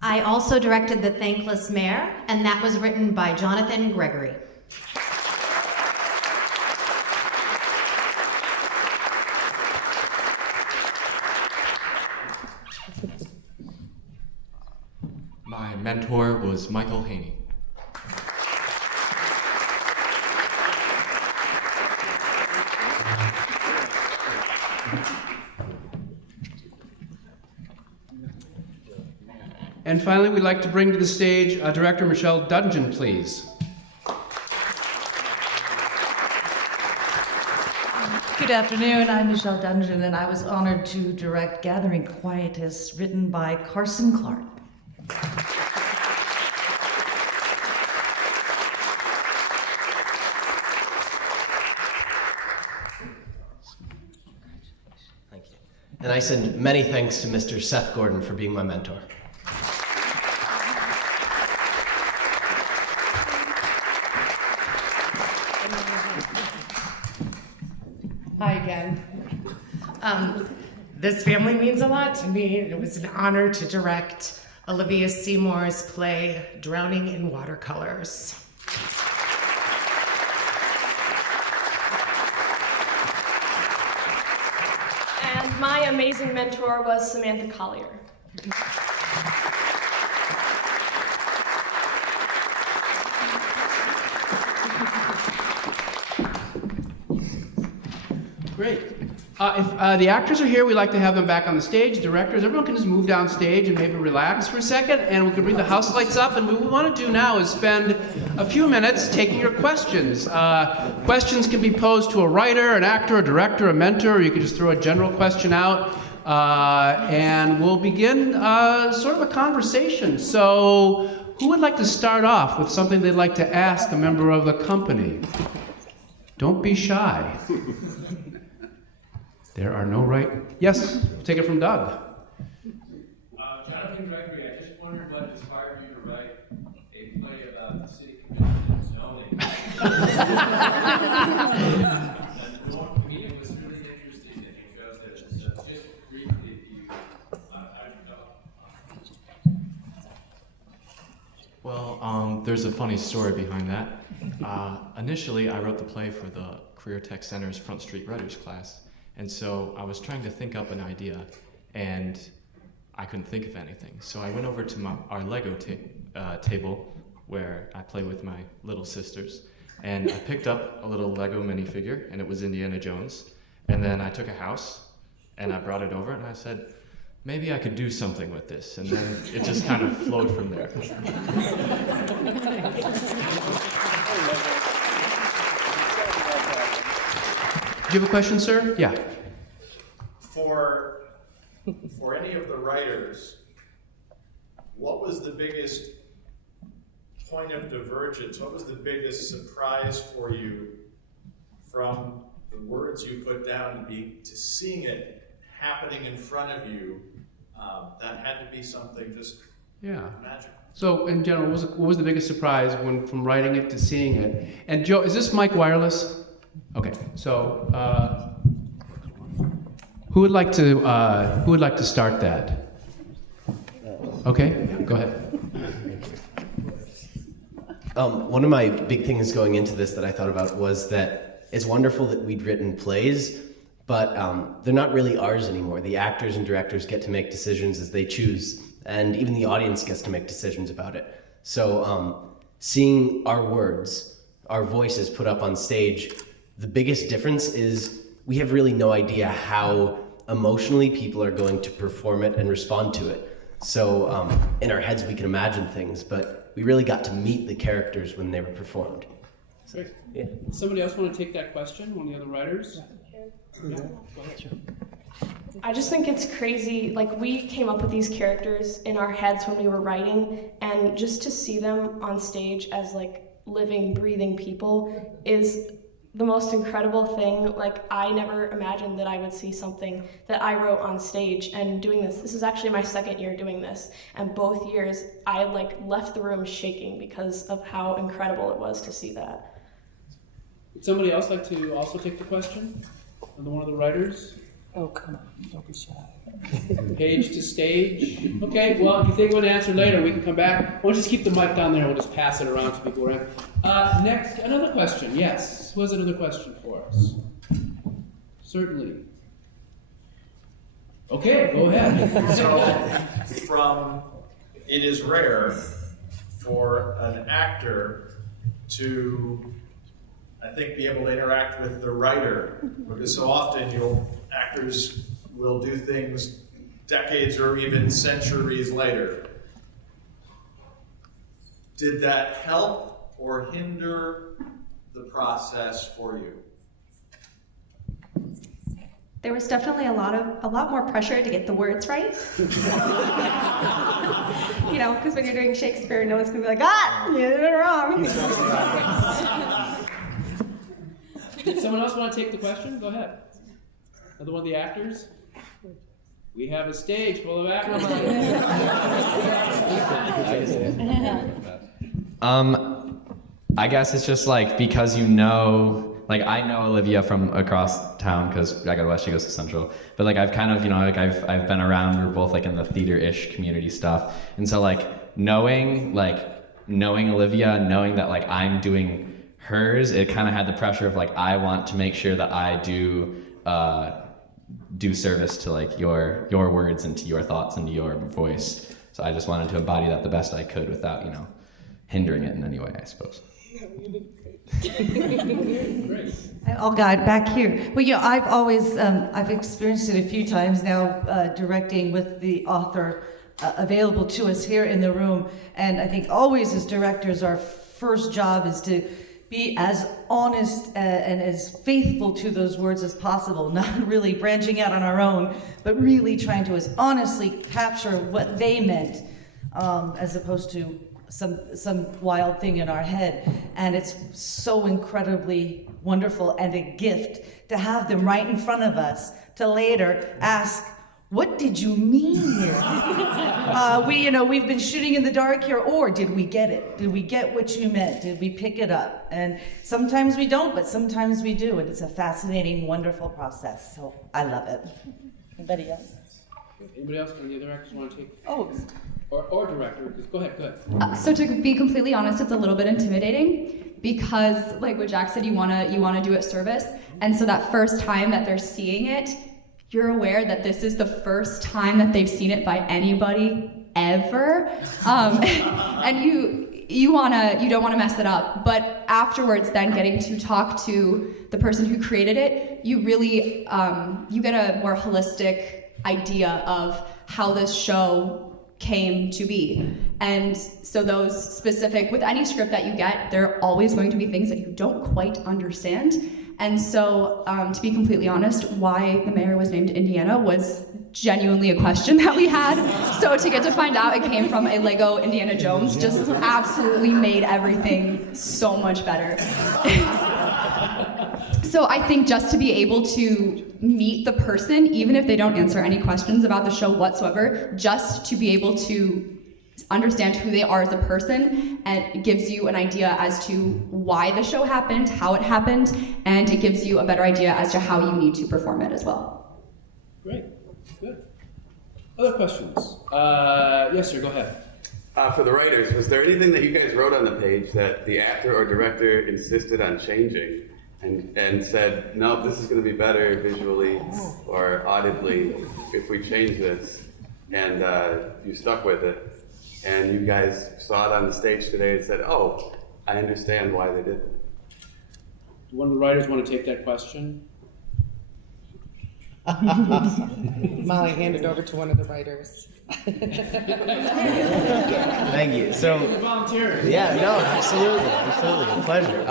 I also directed The Thankless Mare, and that was written by Jonathan Gregory. My mentor was Michael Haney. And finally, we'd like to bring to the stage Director Michelle Dungeon, please. Good afternoon, I'm Michelle Dungeon, and I was honored to direct Gathering Quietus, written by Carson Clark. Thank you. And I send many thanks to Mr. Seth Gordon for being my mentor. Hi again. This family means a lot to me. It was an honor to direct Olivia Seymour's play, Drowning in Watercolors. And my amazing mentor was Samantha Collier. Great. If the actors are here, we'd like to have them back on the stage. Directors, everyone can just move down stage and maybe relax for a second, and we can bring the house lights up. And what we want to do now is spend a few minutes taking your questions. Questions can be posed to a writer, an actor, a director, a mentor, or you can just throw a general question out. And we'll begin sort of a conversation. So who would like to start off with something they'd like to ask a member of the company? Don't be shy. There are no right... Yes, we'll take it from Doug. Jonathan Gregory, I just wondered what inspired you to write a play about the city commission zoning. And for me, it was really interesting that you chose it. So just briefly, how did you know? Well, there's a funny story behind that. Initially, I wrote the play for the Career Tech Center's Front Street Writers class. And so I was trying to think up an idea, and I couldn't think of anything. So I went over to our Lego table where I play with my little sisters, and I picked up a little Lego minifigure, and it was Indiana Jones. And then I took a house, and I brought it over, and I said, maybe I could do something with this. And then it just kind of flowed from there. Do you have a question, sir? Yeah. For any of the writers, what was the biggest point of divergence? What was the biggest surprise for you from the words you put down to seeing it happening in front of you? That had to be something just magical. So in general, what was the biggest surprise from writing it to seeing it? And Joe, is this mic wireless? Okay, so who would like to start that? Okay, go ahead. One of my big things going into this that I thought about was that it's wonderful that we'd written plays, but they're not really ours anymore. The actors and directors get to make decisions as they choose, and even the audience gets to make decisions about it. So seeing our words, our voices put up on stage, the biggest difference is we have really no idea how emotionally people are going to perform it and respond to it. So in our heads we can imagine things, but we really got to meet the characters when they were performed. So, yeah. Somebody else want to take that question? One of the other writers? Yeah. I just think it's crazy. Like, we came up with these characters in our heads when we were writing, and just to see them on stage as like living, breathing people is the most incredible thing. Like, I never imagined that I would see something that I wrote on stage. And doing this is actually my second year doing this, and both years I like left the room shaking because of how incredible it was to see that. Would somebody else like to also take the question? Another one of the writers? Oh, come on, don't be shy. Page to stage. Okay, well, if you think of an answer later, we can come back. We'll just keep the mic down there and we'll just pass it around to people around. Next, another question. Yes, who has another question for us? Certainly. Okay, go ahead. So, it is rare for an actor to, I think, be able to interact with the writer, because so often actors will do things decades or even centuries later. Did that help or hinder the process for you? There was definitely a lot more pressure to get the words right. You know, because when you're doing Shakespeare, no one's gonna be like, you did it wrong. Did someone else want to take the question? Go ahead. Another one of the actors? We have a stage full of actors. I guess it's just like, because you know, like I know Olivia from across town because I go to West, she goes to Central. But like I've kind of, you know, like I've been around, we're both like in the theater-ish community stuff. And so like knowing Olivia, knowing that like I'm doing hers, it kind of had the pressure of like, I want to make sure that I do service to like your words and to your thoughts and to your voice. So I just wanted to embody that the best I could without, you know, hindering it in any way, I suppose. I'll guide back here. Well, you know, I've always, I've experienced it a few times now, directing with the author available to us here in the room. And I think always as directors, our first job is to be as honest and as faithful to those words as possible, not really branching out on our own, but really trying to as honestly capture what they meant, as opposed to some wild thing in our head. And it's so incredibly wonderful and a gift to have them right in front of us to later ask, what did you mean here? We've been shooting in the dark here, or did we get it? Did we get what you meant? Did we pick it up? And sometimes we don't, but sometimes we do, and it's a fascinating, wonderful process, so I love it. Anybody else? Anybody else? Any other actors want to take? Oh. Or director? Go ahead. So to be completely honest, it's a little bit intimidating because, like what Jack said, you wanna do it service, and so that first time that they're seeing it, you're aware that this is the first time that they've seen it by anybody ever, and you don't wanna mess it up. But afterwards, then getting to talk to the person who created it, you really you get a more holistic idea of how this show came to be. And so those specific, with any script that you get, there are always going to be things that you don't quite understand. And so, to be completely honest, why the mayor was named Indiana was genuinely a question that we had. So to get to find out it came from a Lego Indiana Jones just absolutely made everything so much better. So I think just to be able to meet the person, even if they don't answer any questions about the show whatsoever, just to be able to understand who they are as a person, and it gives you an idea as to why the show happened, how it happened, and it gives you a better idea as to how you need to perform it as well. Great, good. Other questions? Yes, sir, go ahead. For the writers, was there anything that you guys wrote on the page that the actor or director insisted on changing and said, no, this is going to be better visually or audibly if we change this, and you stuck with it, and you guys saw it on the stage today and said, oh, I understand why they did it? Do one of the writers want to take that question? Molly, hand it over to one of the writers. Thank you. So, volunteering. yeah, no, absolutely, a pleasure.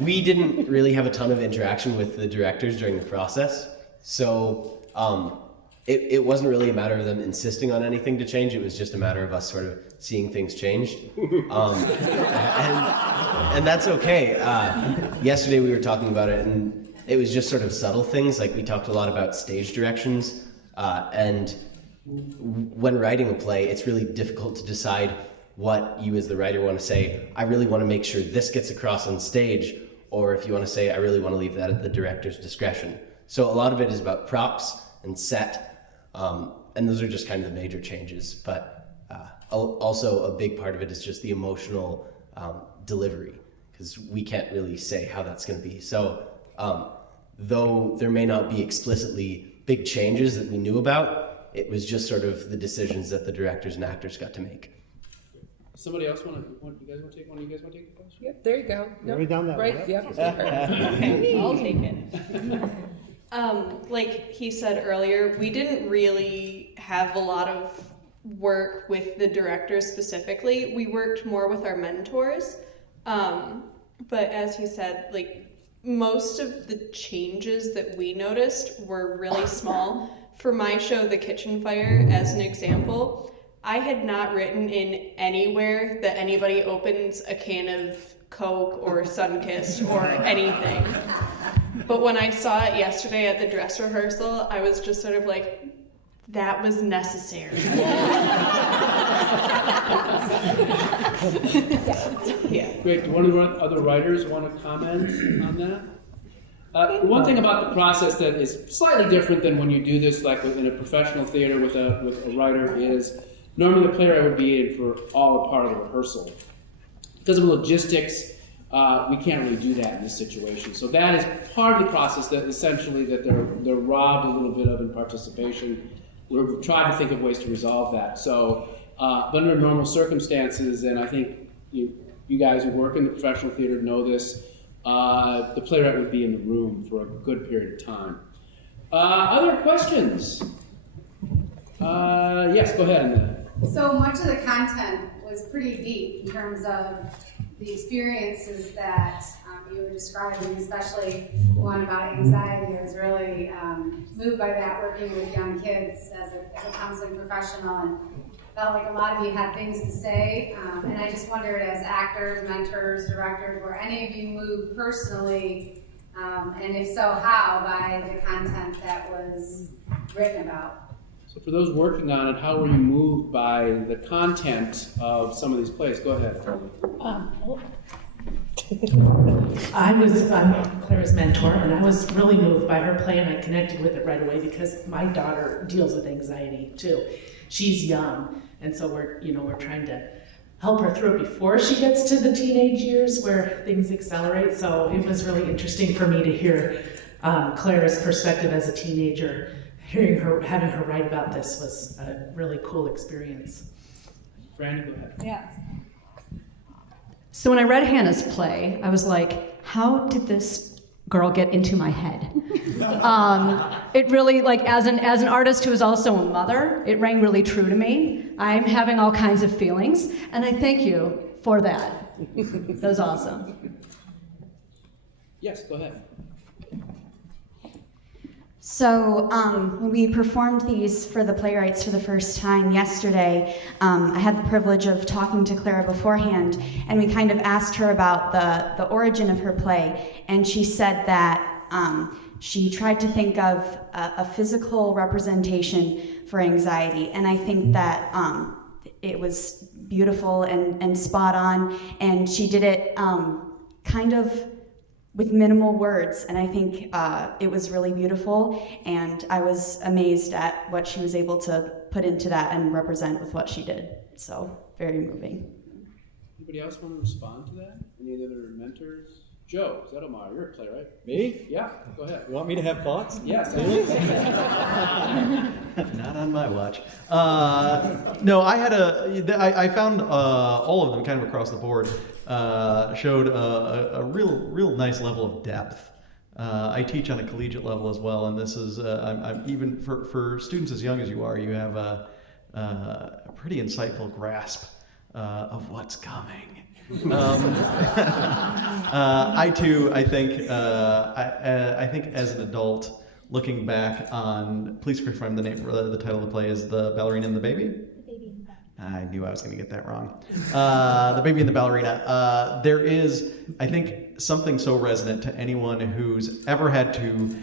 We didn't really have a ton of interaction with the directors during the process, so it wasn't really a matter of them insisting on anything to change. It was just a matter of us sort of seeing things changed, and that's okay. Yesterday we were talking about it, and it was just sort of subtle things. Like, we talked a lot about stage directions, and when writing a play, it's really difficult to decide what you as the writer want to say. I really want to make sure this gets across on stage, or if you want to say, I really want to leave that at the director's discretion. So a lot of it is about props and set, and those are just kind of the major changes. But also a big part of it is just the emotional delivery, because we can't really say how that's going to be. So though there may not be explicitly big changes that we knew about, it was just sort of the decisions that the directors and actors got to make. Somebody else you guys want to take one? You guys want to take the question? Yep, there you go. Yep. Right down that way. Right, yep. I'll take it. Like he said earlier, we didn't really have a lot of work with the directors specifically. We worked more with our mentors. But as he said, like, most of the changes that we noticed were really small. For my show, The Kitchen Fire, as an example, I had not written in anywhere that anybody opens a can of Coke or Sunkist or anything. But when I saw it yesterday at the dress rehearsal, I was just sort of like, that was necessary. Yeah. Great. Do one of the other writers want to comment on that? One thing about the process that is slightly different than when you do this, like in a professional theater with a writer, is normally the playwright would be in for all or part of the rehearsal. Because of logistics, we can't really do that in this situation. So that is part of the process that essentially that they're robbed a little bit of in participation. We're trying to think of ways to resolve that. So, but under normal circumstances, and I think you guys who work in the professional theater know this, the playwright would be in the room for a good period of time. Other questions? Yes, go ahead. So much of the content was pretty deep in terms of the experiences that you were describing, especially the one about anxiety. I was really moved by that, working with young kids as a counseling professional, and felt like a lot of you had things to say. And I just wondered, as actors, mentors, directors, were any of you moved personally, and if so, how, by the content that was written about? So for those working on it, how were you moved by the content of some of these plays? Go ahead. I'm Clara's mentor, and I was really moved by her play, and I connected with it right away because my daughter deals with anxiety too. She's young, and so we're trying to help her through it before she gets to the teenage years where things accelerate. So it was really interesting for me to hear Clara's perspective as a teenager. Having her write about this was a really cool experience. Brandy, go ahead. Yeah. So when I read Hannah's play, I was like, how did this girl get into my head? It really, like, as an artist who is also a mother, it rang really true to me. I'm having all kinds of feelings, and I thank you for that. That was awesome. Yes, go ahead. So when we performed these for the playwrights for the first time yesterday, I had the privilege of talking to Clara beforehand, and we kind of asked her about the origin of her play, and she said that she tried to think of a physical representation for anxiety, and I think that it was beautiful and spot on, and she did it kind of with minimal words, and I think it was really beautiful, and I was amazed at what she was able to put into that and represent with what she did. So, very moving. Anybody else want to respond to that? Any other mentors? Joe Zedelmeyer, you're a playwright. Me? Yeah, go ahead. You want me to have thoughts? Yes. Not on my watch. No, I found all of them kind of across the board showed a real nice level of depth. I teach on a collegiate level as well, and this is I'm even for students as young as you are, you have a pretty insightful grasp of what's coming. I think as an adult, looking back on, please confirm the title of the play is The Ballerina and the Baby? I knew I was going to get that wrong. The Baby and the Ballerina. There is, I think, something so resonant to anyone who's ever had to,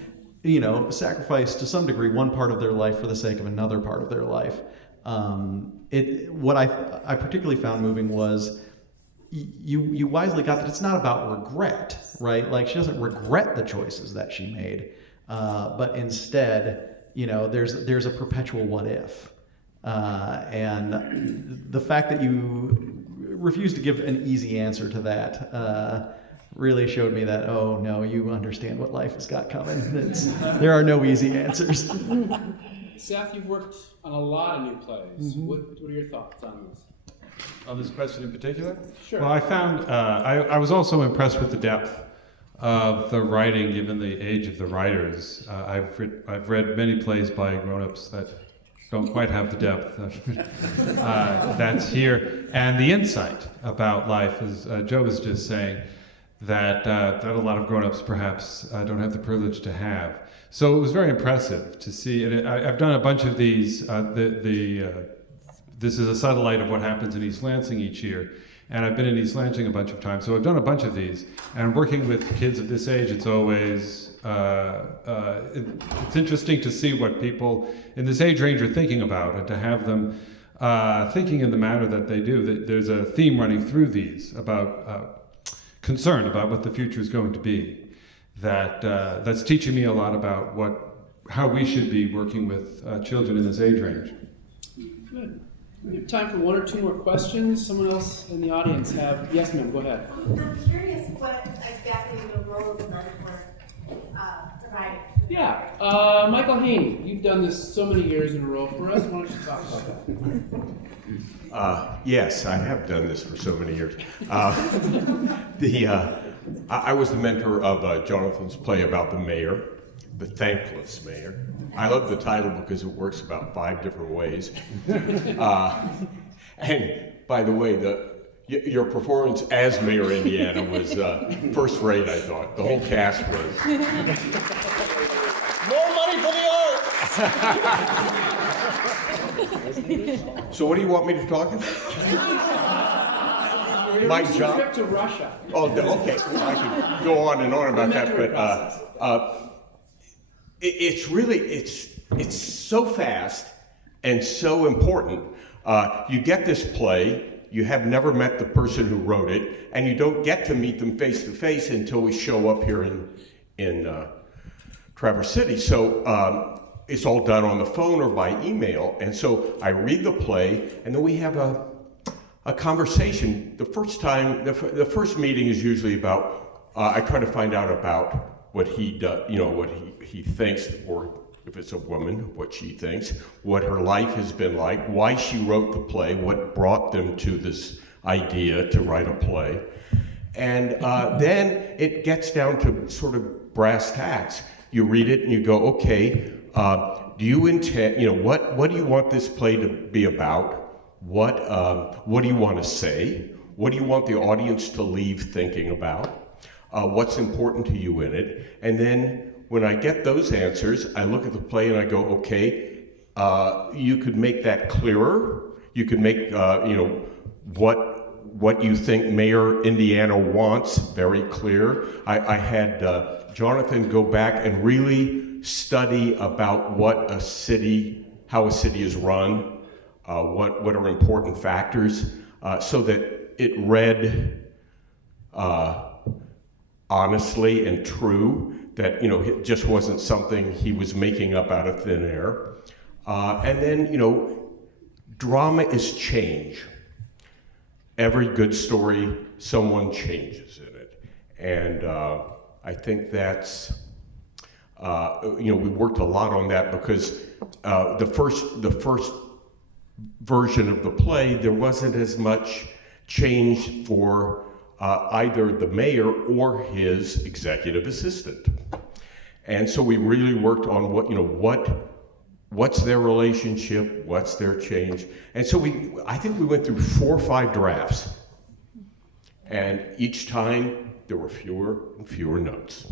sacrifice to some degree one part of their life for the sake of another part of their life. What I particularly found moving was you wisely got that it's not about regret, right? Like, she doesn't regret the choices that she made, but instead, there's a perpetual what if. And the fact that you refused to give an easy answer to that really showed me that, oh no, you understand what life has got coming. There are no easy answers. Seth, you've worked on a lot of new plays. Mm-hmm. What are your thoughts on this? On this question in particular? Sure. Well, I found, I was also impressed with the depth of the writing, given the age of the writers. I've read many plays by grown-ups that don't quite have the depth that's here, and the insight about life, as Joe was just saying, that a lot of grown-ups perhaps don't have the privilege to have. So it was very impressive to see, and I've done a bunch of these. This is a satellite of what happens in East Lansing each year, and I've been in East Lansing a bunch of times, so I've done a bunch of these. And working with kids of this age, it's always it's interesting to see what people in this age range are thinking about, and to have them thinking in the manner that they do. There's a theme running through these about concern about what the future is going to be. That's teaching me a lot about how we should be working with children in this age range. Good. We have time for one or two more questions. Someone else in the audience have? Yes, ma'am, go ahead. I'm curious what exactly the role of the mentor provided. Yeah, Michael Haney, you've done this so many years in a row for us. Why don't you talk about that? Yes, I have done this for so many years. I was the mentor of Jonathan's play about the mayor, the thankless mayor. I love the title because it works about 5 different ways. And by the way, your performance as Mayor Indiana was first rate, I thought. The whole cast was. More money for the arts! So what do you want me to talk about? My job? Trip to Russia. Oh, okay. I could go on and on about that, but it's so fast and so important. You get this play, you have never met the person who wrote it, and you don't get to meet them face to face until we show up here in Traverse City. So it's all done on the phone or by email, and so I read the play, and then we have a conversation. The first meeting is usually about, I try to find out about what he does, what he thinks, or if it's a woman, what she thinks, what her life has been like, why she wrote the play, what brought them to this idea to write a play. And then it gets down to sort of brass tacks. You read it and you go, okay, do you intend, what do you want this play to be about? What do you want to say? What do you want the audience to leave thinking about? What's important to you in it? And then when I get those answers, I look at the play and I go, okay, you could make that clearer. You could make, what you think Mayor Indiana wants very clear. I had Jonathan go back and really study about what a city, how a city is run, what are important factors, so that it read honestly and true, that it just wasn't something he was making up out of thin air. And then, drama is change. Every good story, someone changes in it. And I think that's, we worked a lot on that because the first version of the play, there wasn't as much change for either the mayor or his executive assistant. And so we really worked on what's their relationship, what's their change. And so I think we went through 4 or 5 drafts. And each time there were fewer and fewer notes.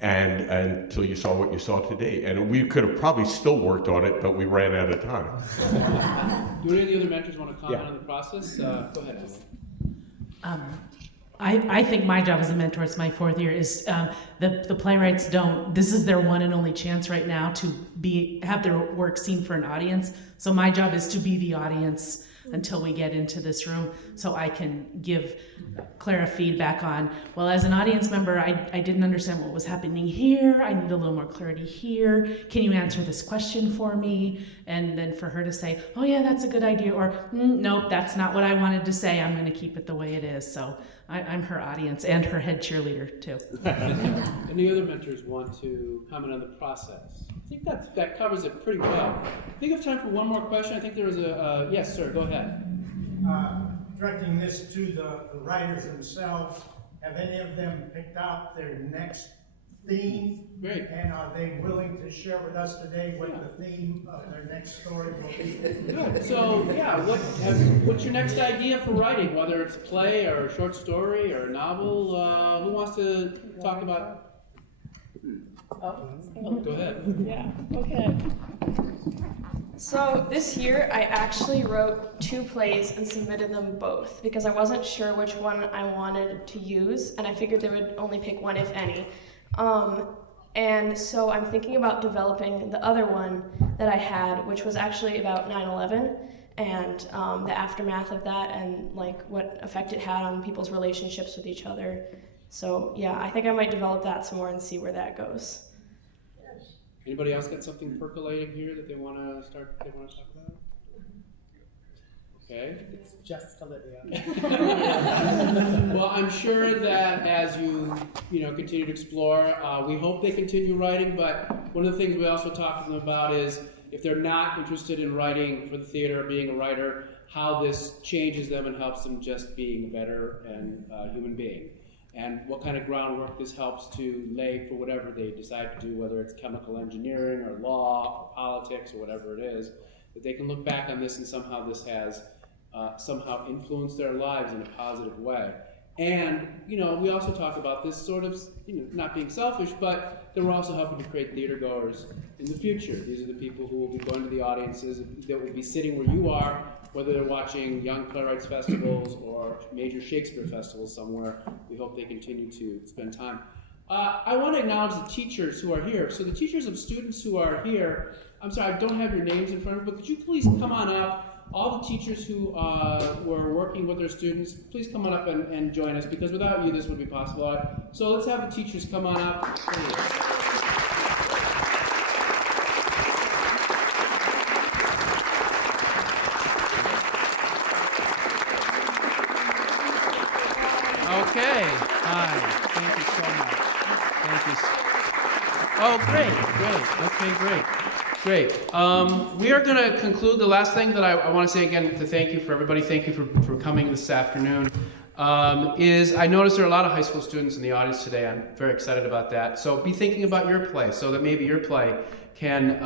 And until you saw what you saw today. And we could have probably still worked on it, but we ran out of time. Do any of the other mentors want to comment on the process? Go ahead, Emily. I think my job as a mentor, it's my 4th year, is the playwrights this is their one and only chance right now to have their work seen for an audience. So my job is to be the audience until we get into this room, so I can give Clara feedback on, well, as an audience member, I didn't understand what was happening here, I need a little more clarity here, can you answer this question for me? And then for her to say, oh yeah, that's a good idea, or nope, that's not what I wanted to say, I'm gonna keep it the way it is. So I'm her audience and her head cheerleader too. Any other mentors want to comment on the process? I think that covers it pretty well. I think we have time for one more question. I think there was a, yes, sir, go ahead. Directing this to the writers themselves, have any of them picked out their next theme? Great. And are they willing to share with us today what the theme of their next story will be? Good. So, yeah, what's your next idea for writing, whether it's a play or a short story or a novel? Who wants to talk about? Go ahead. Yeah, okay. So this year I actually wrote 2 plays and submitted them both because I wasn't sure which one I wanted to use, and I figured they would only pick one if any. And so I'm thinking about developing the other one that I had, which was actually about 9/11 and the aftermath of that and like what effect it had on people's relationships with each other. So yeah, I think I might develop that some more and see where that goes. Anybody else got something percolating here that they want to talk about? Okay. It's just Olivia. Well, I'm sure that as you continue to explore, we hope they continue writing, but one of the things we also talk to them about is if they're not interested in writing for the theater or being a writer, how this changes them and helps them just being a better human being. And what kind of groundwork this helps to lay for whatever they decide to do, whether it's chemical engineering or law or politics or whatever it is, that they can look back on this and somehow this has somehow influenced their lives in a positive way. And, we also talk about this sort of, not being selfish, but that we're also helping to create theater goers in the future. These are the people who will be going to the audiences that will be sitting where you are, whether they're watching Young Playwrights Festivals or major Shakespeare festivals somewhere. We hope they continue to spend time. I want to acknowledge the teachers who are here. So the teachers of students who are here, I'm sorry, I don't have your names in front of me, but could you please come on up? All the teachers who were working with their students, please come on up and join us, because without you this would be possible. So let's have the teachers come on up. Okay. Hi. Thank you so much. Thank you. Oh, great. Okay, great. We are going to conclude. The last thing that I want to say again to thank you for everybody. Thank you for coming this afternoon. Is I noticed there are a lot of high school students in the audience today. I'm very excited about that. So be thinking about your play so that maybe your play can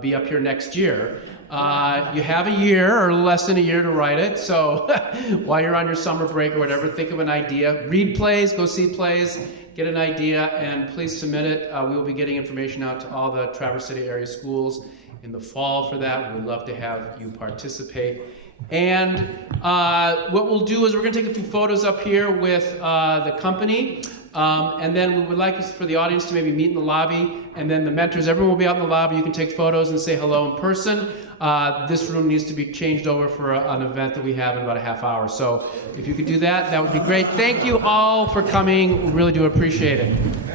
be up here next year. You have a year or less than a year to write it, so while you're on your summer break or whatever, think of an idea. Read plays, go see plays, get an idea, and please submit it. We will be getting information out to all the Traverse City area schools in the fall for that. We would love to have you participate. And what we'll do is we're going to take a few photos up here with the company. And then we would like for the audience to maybe meet in the lobby, and then the mentors, everyone will be out in the lobby. You can take photos and say hello in person. This room needs to be changed over for an event that we have in about a half hour. So if you could do that, that would be great. Thank you all for coming. We really do appreciate it.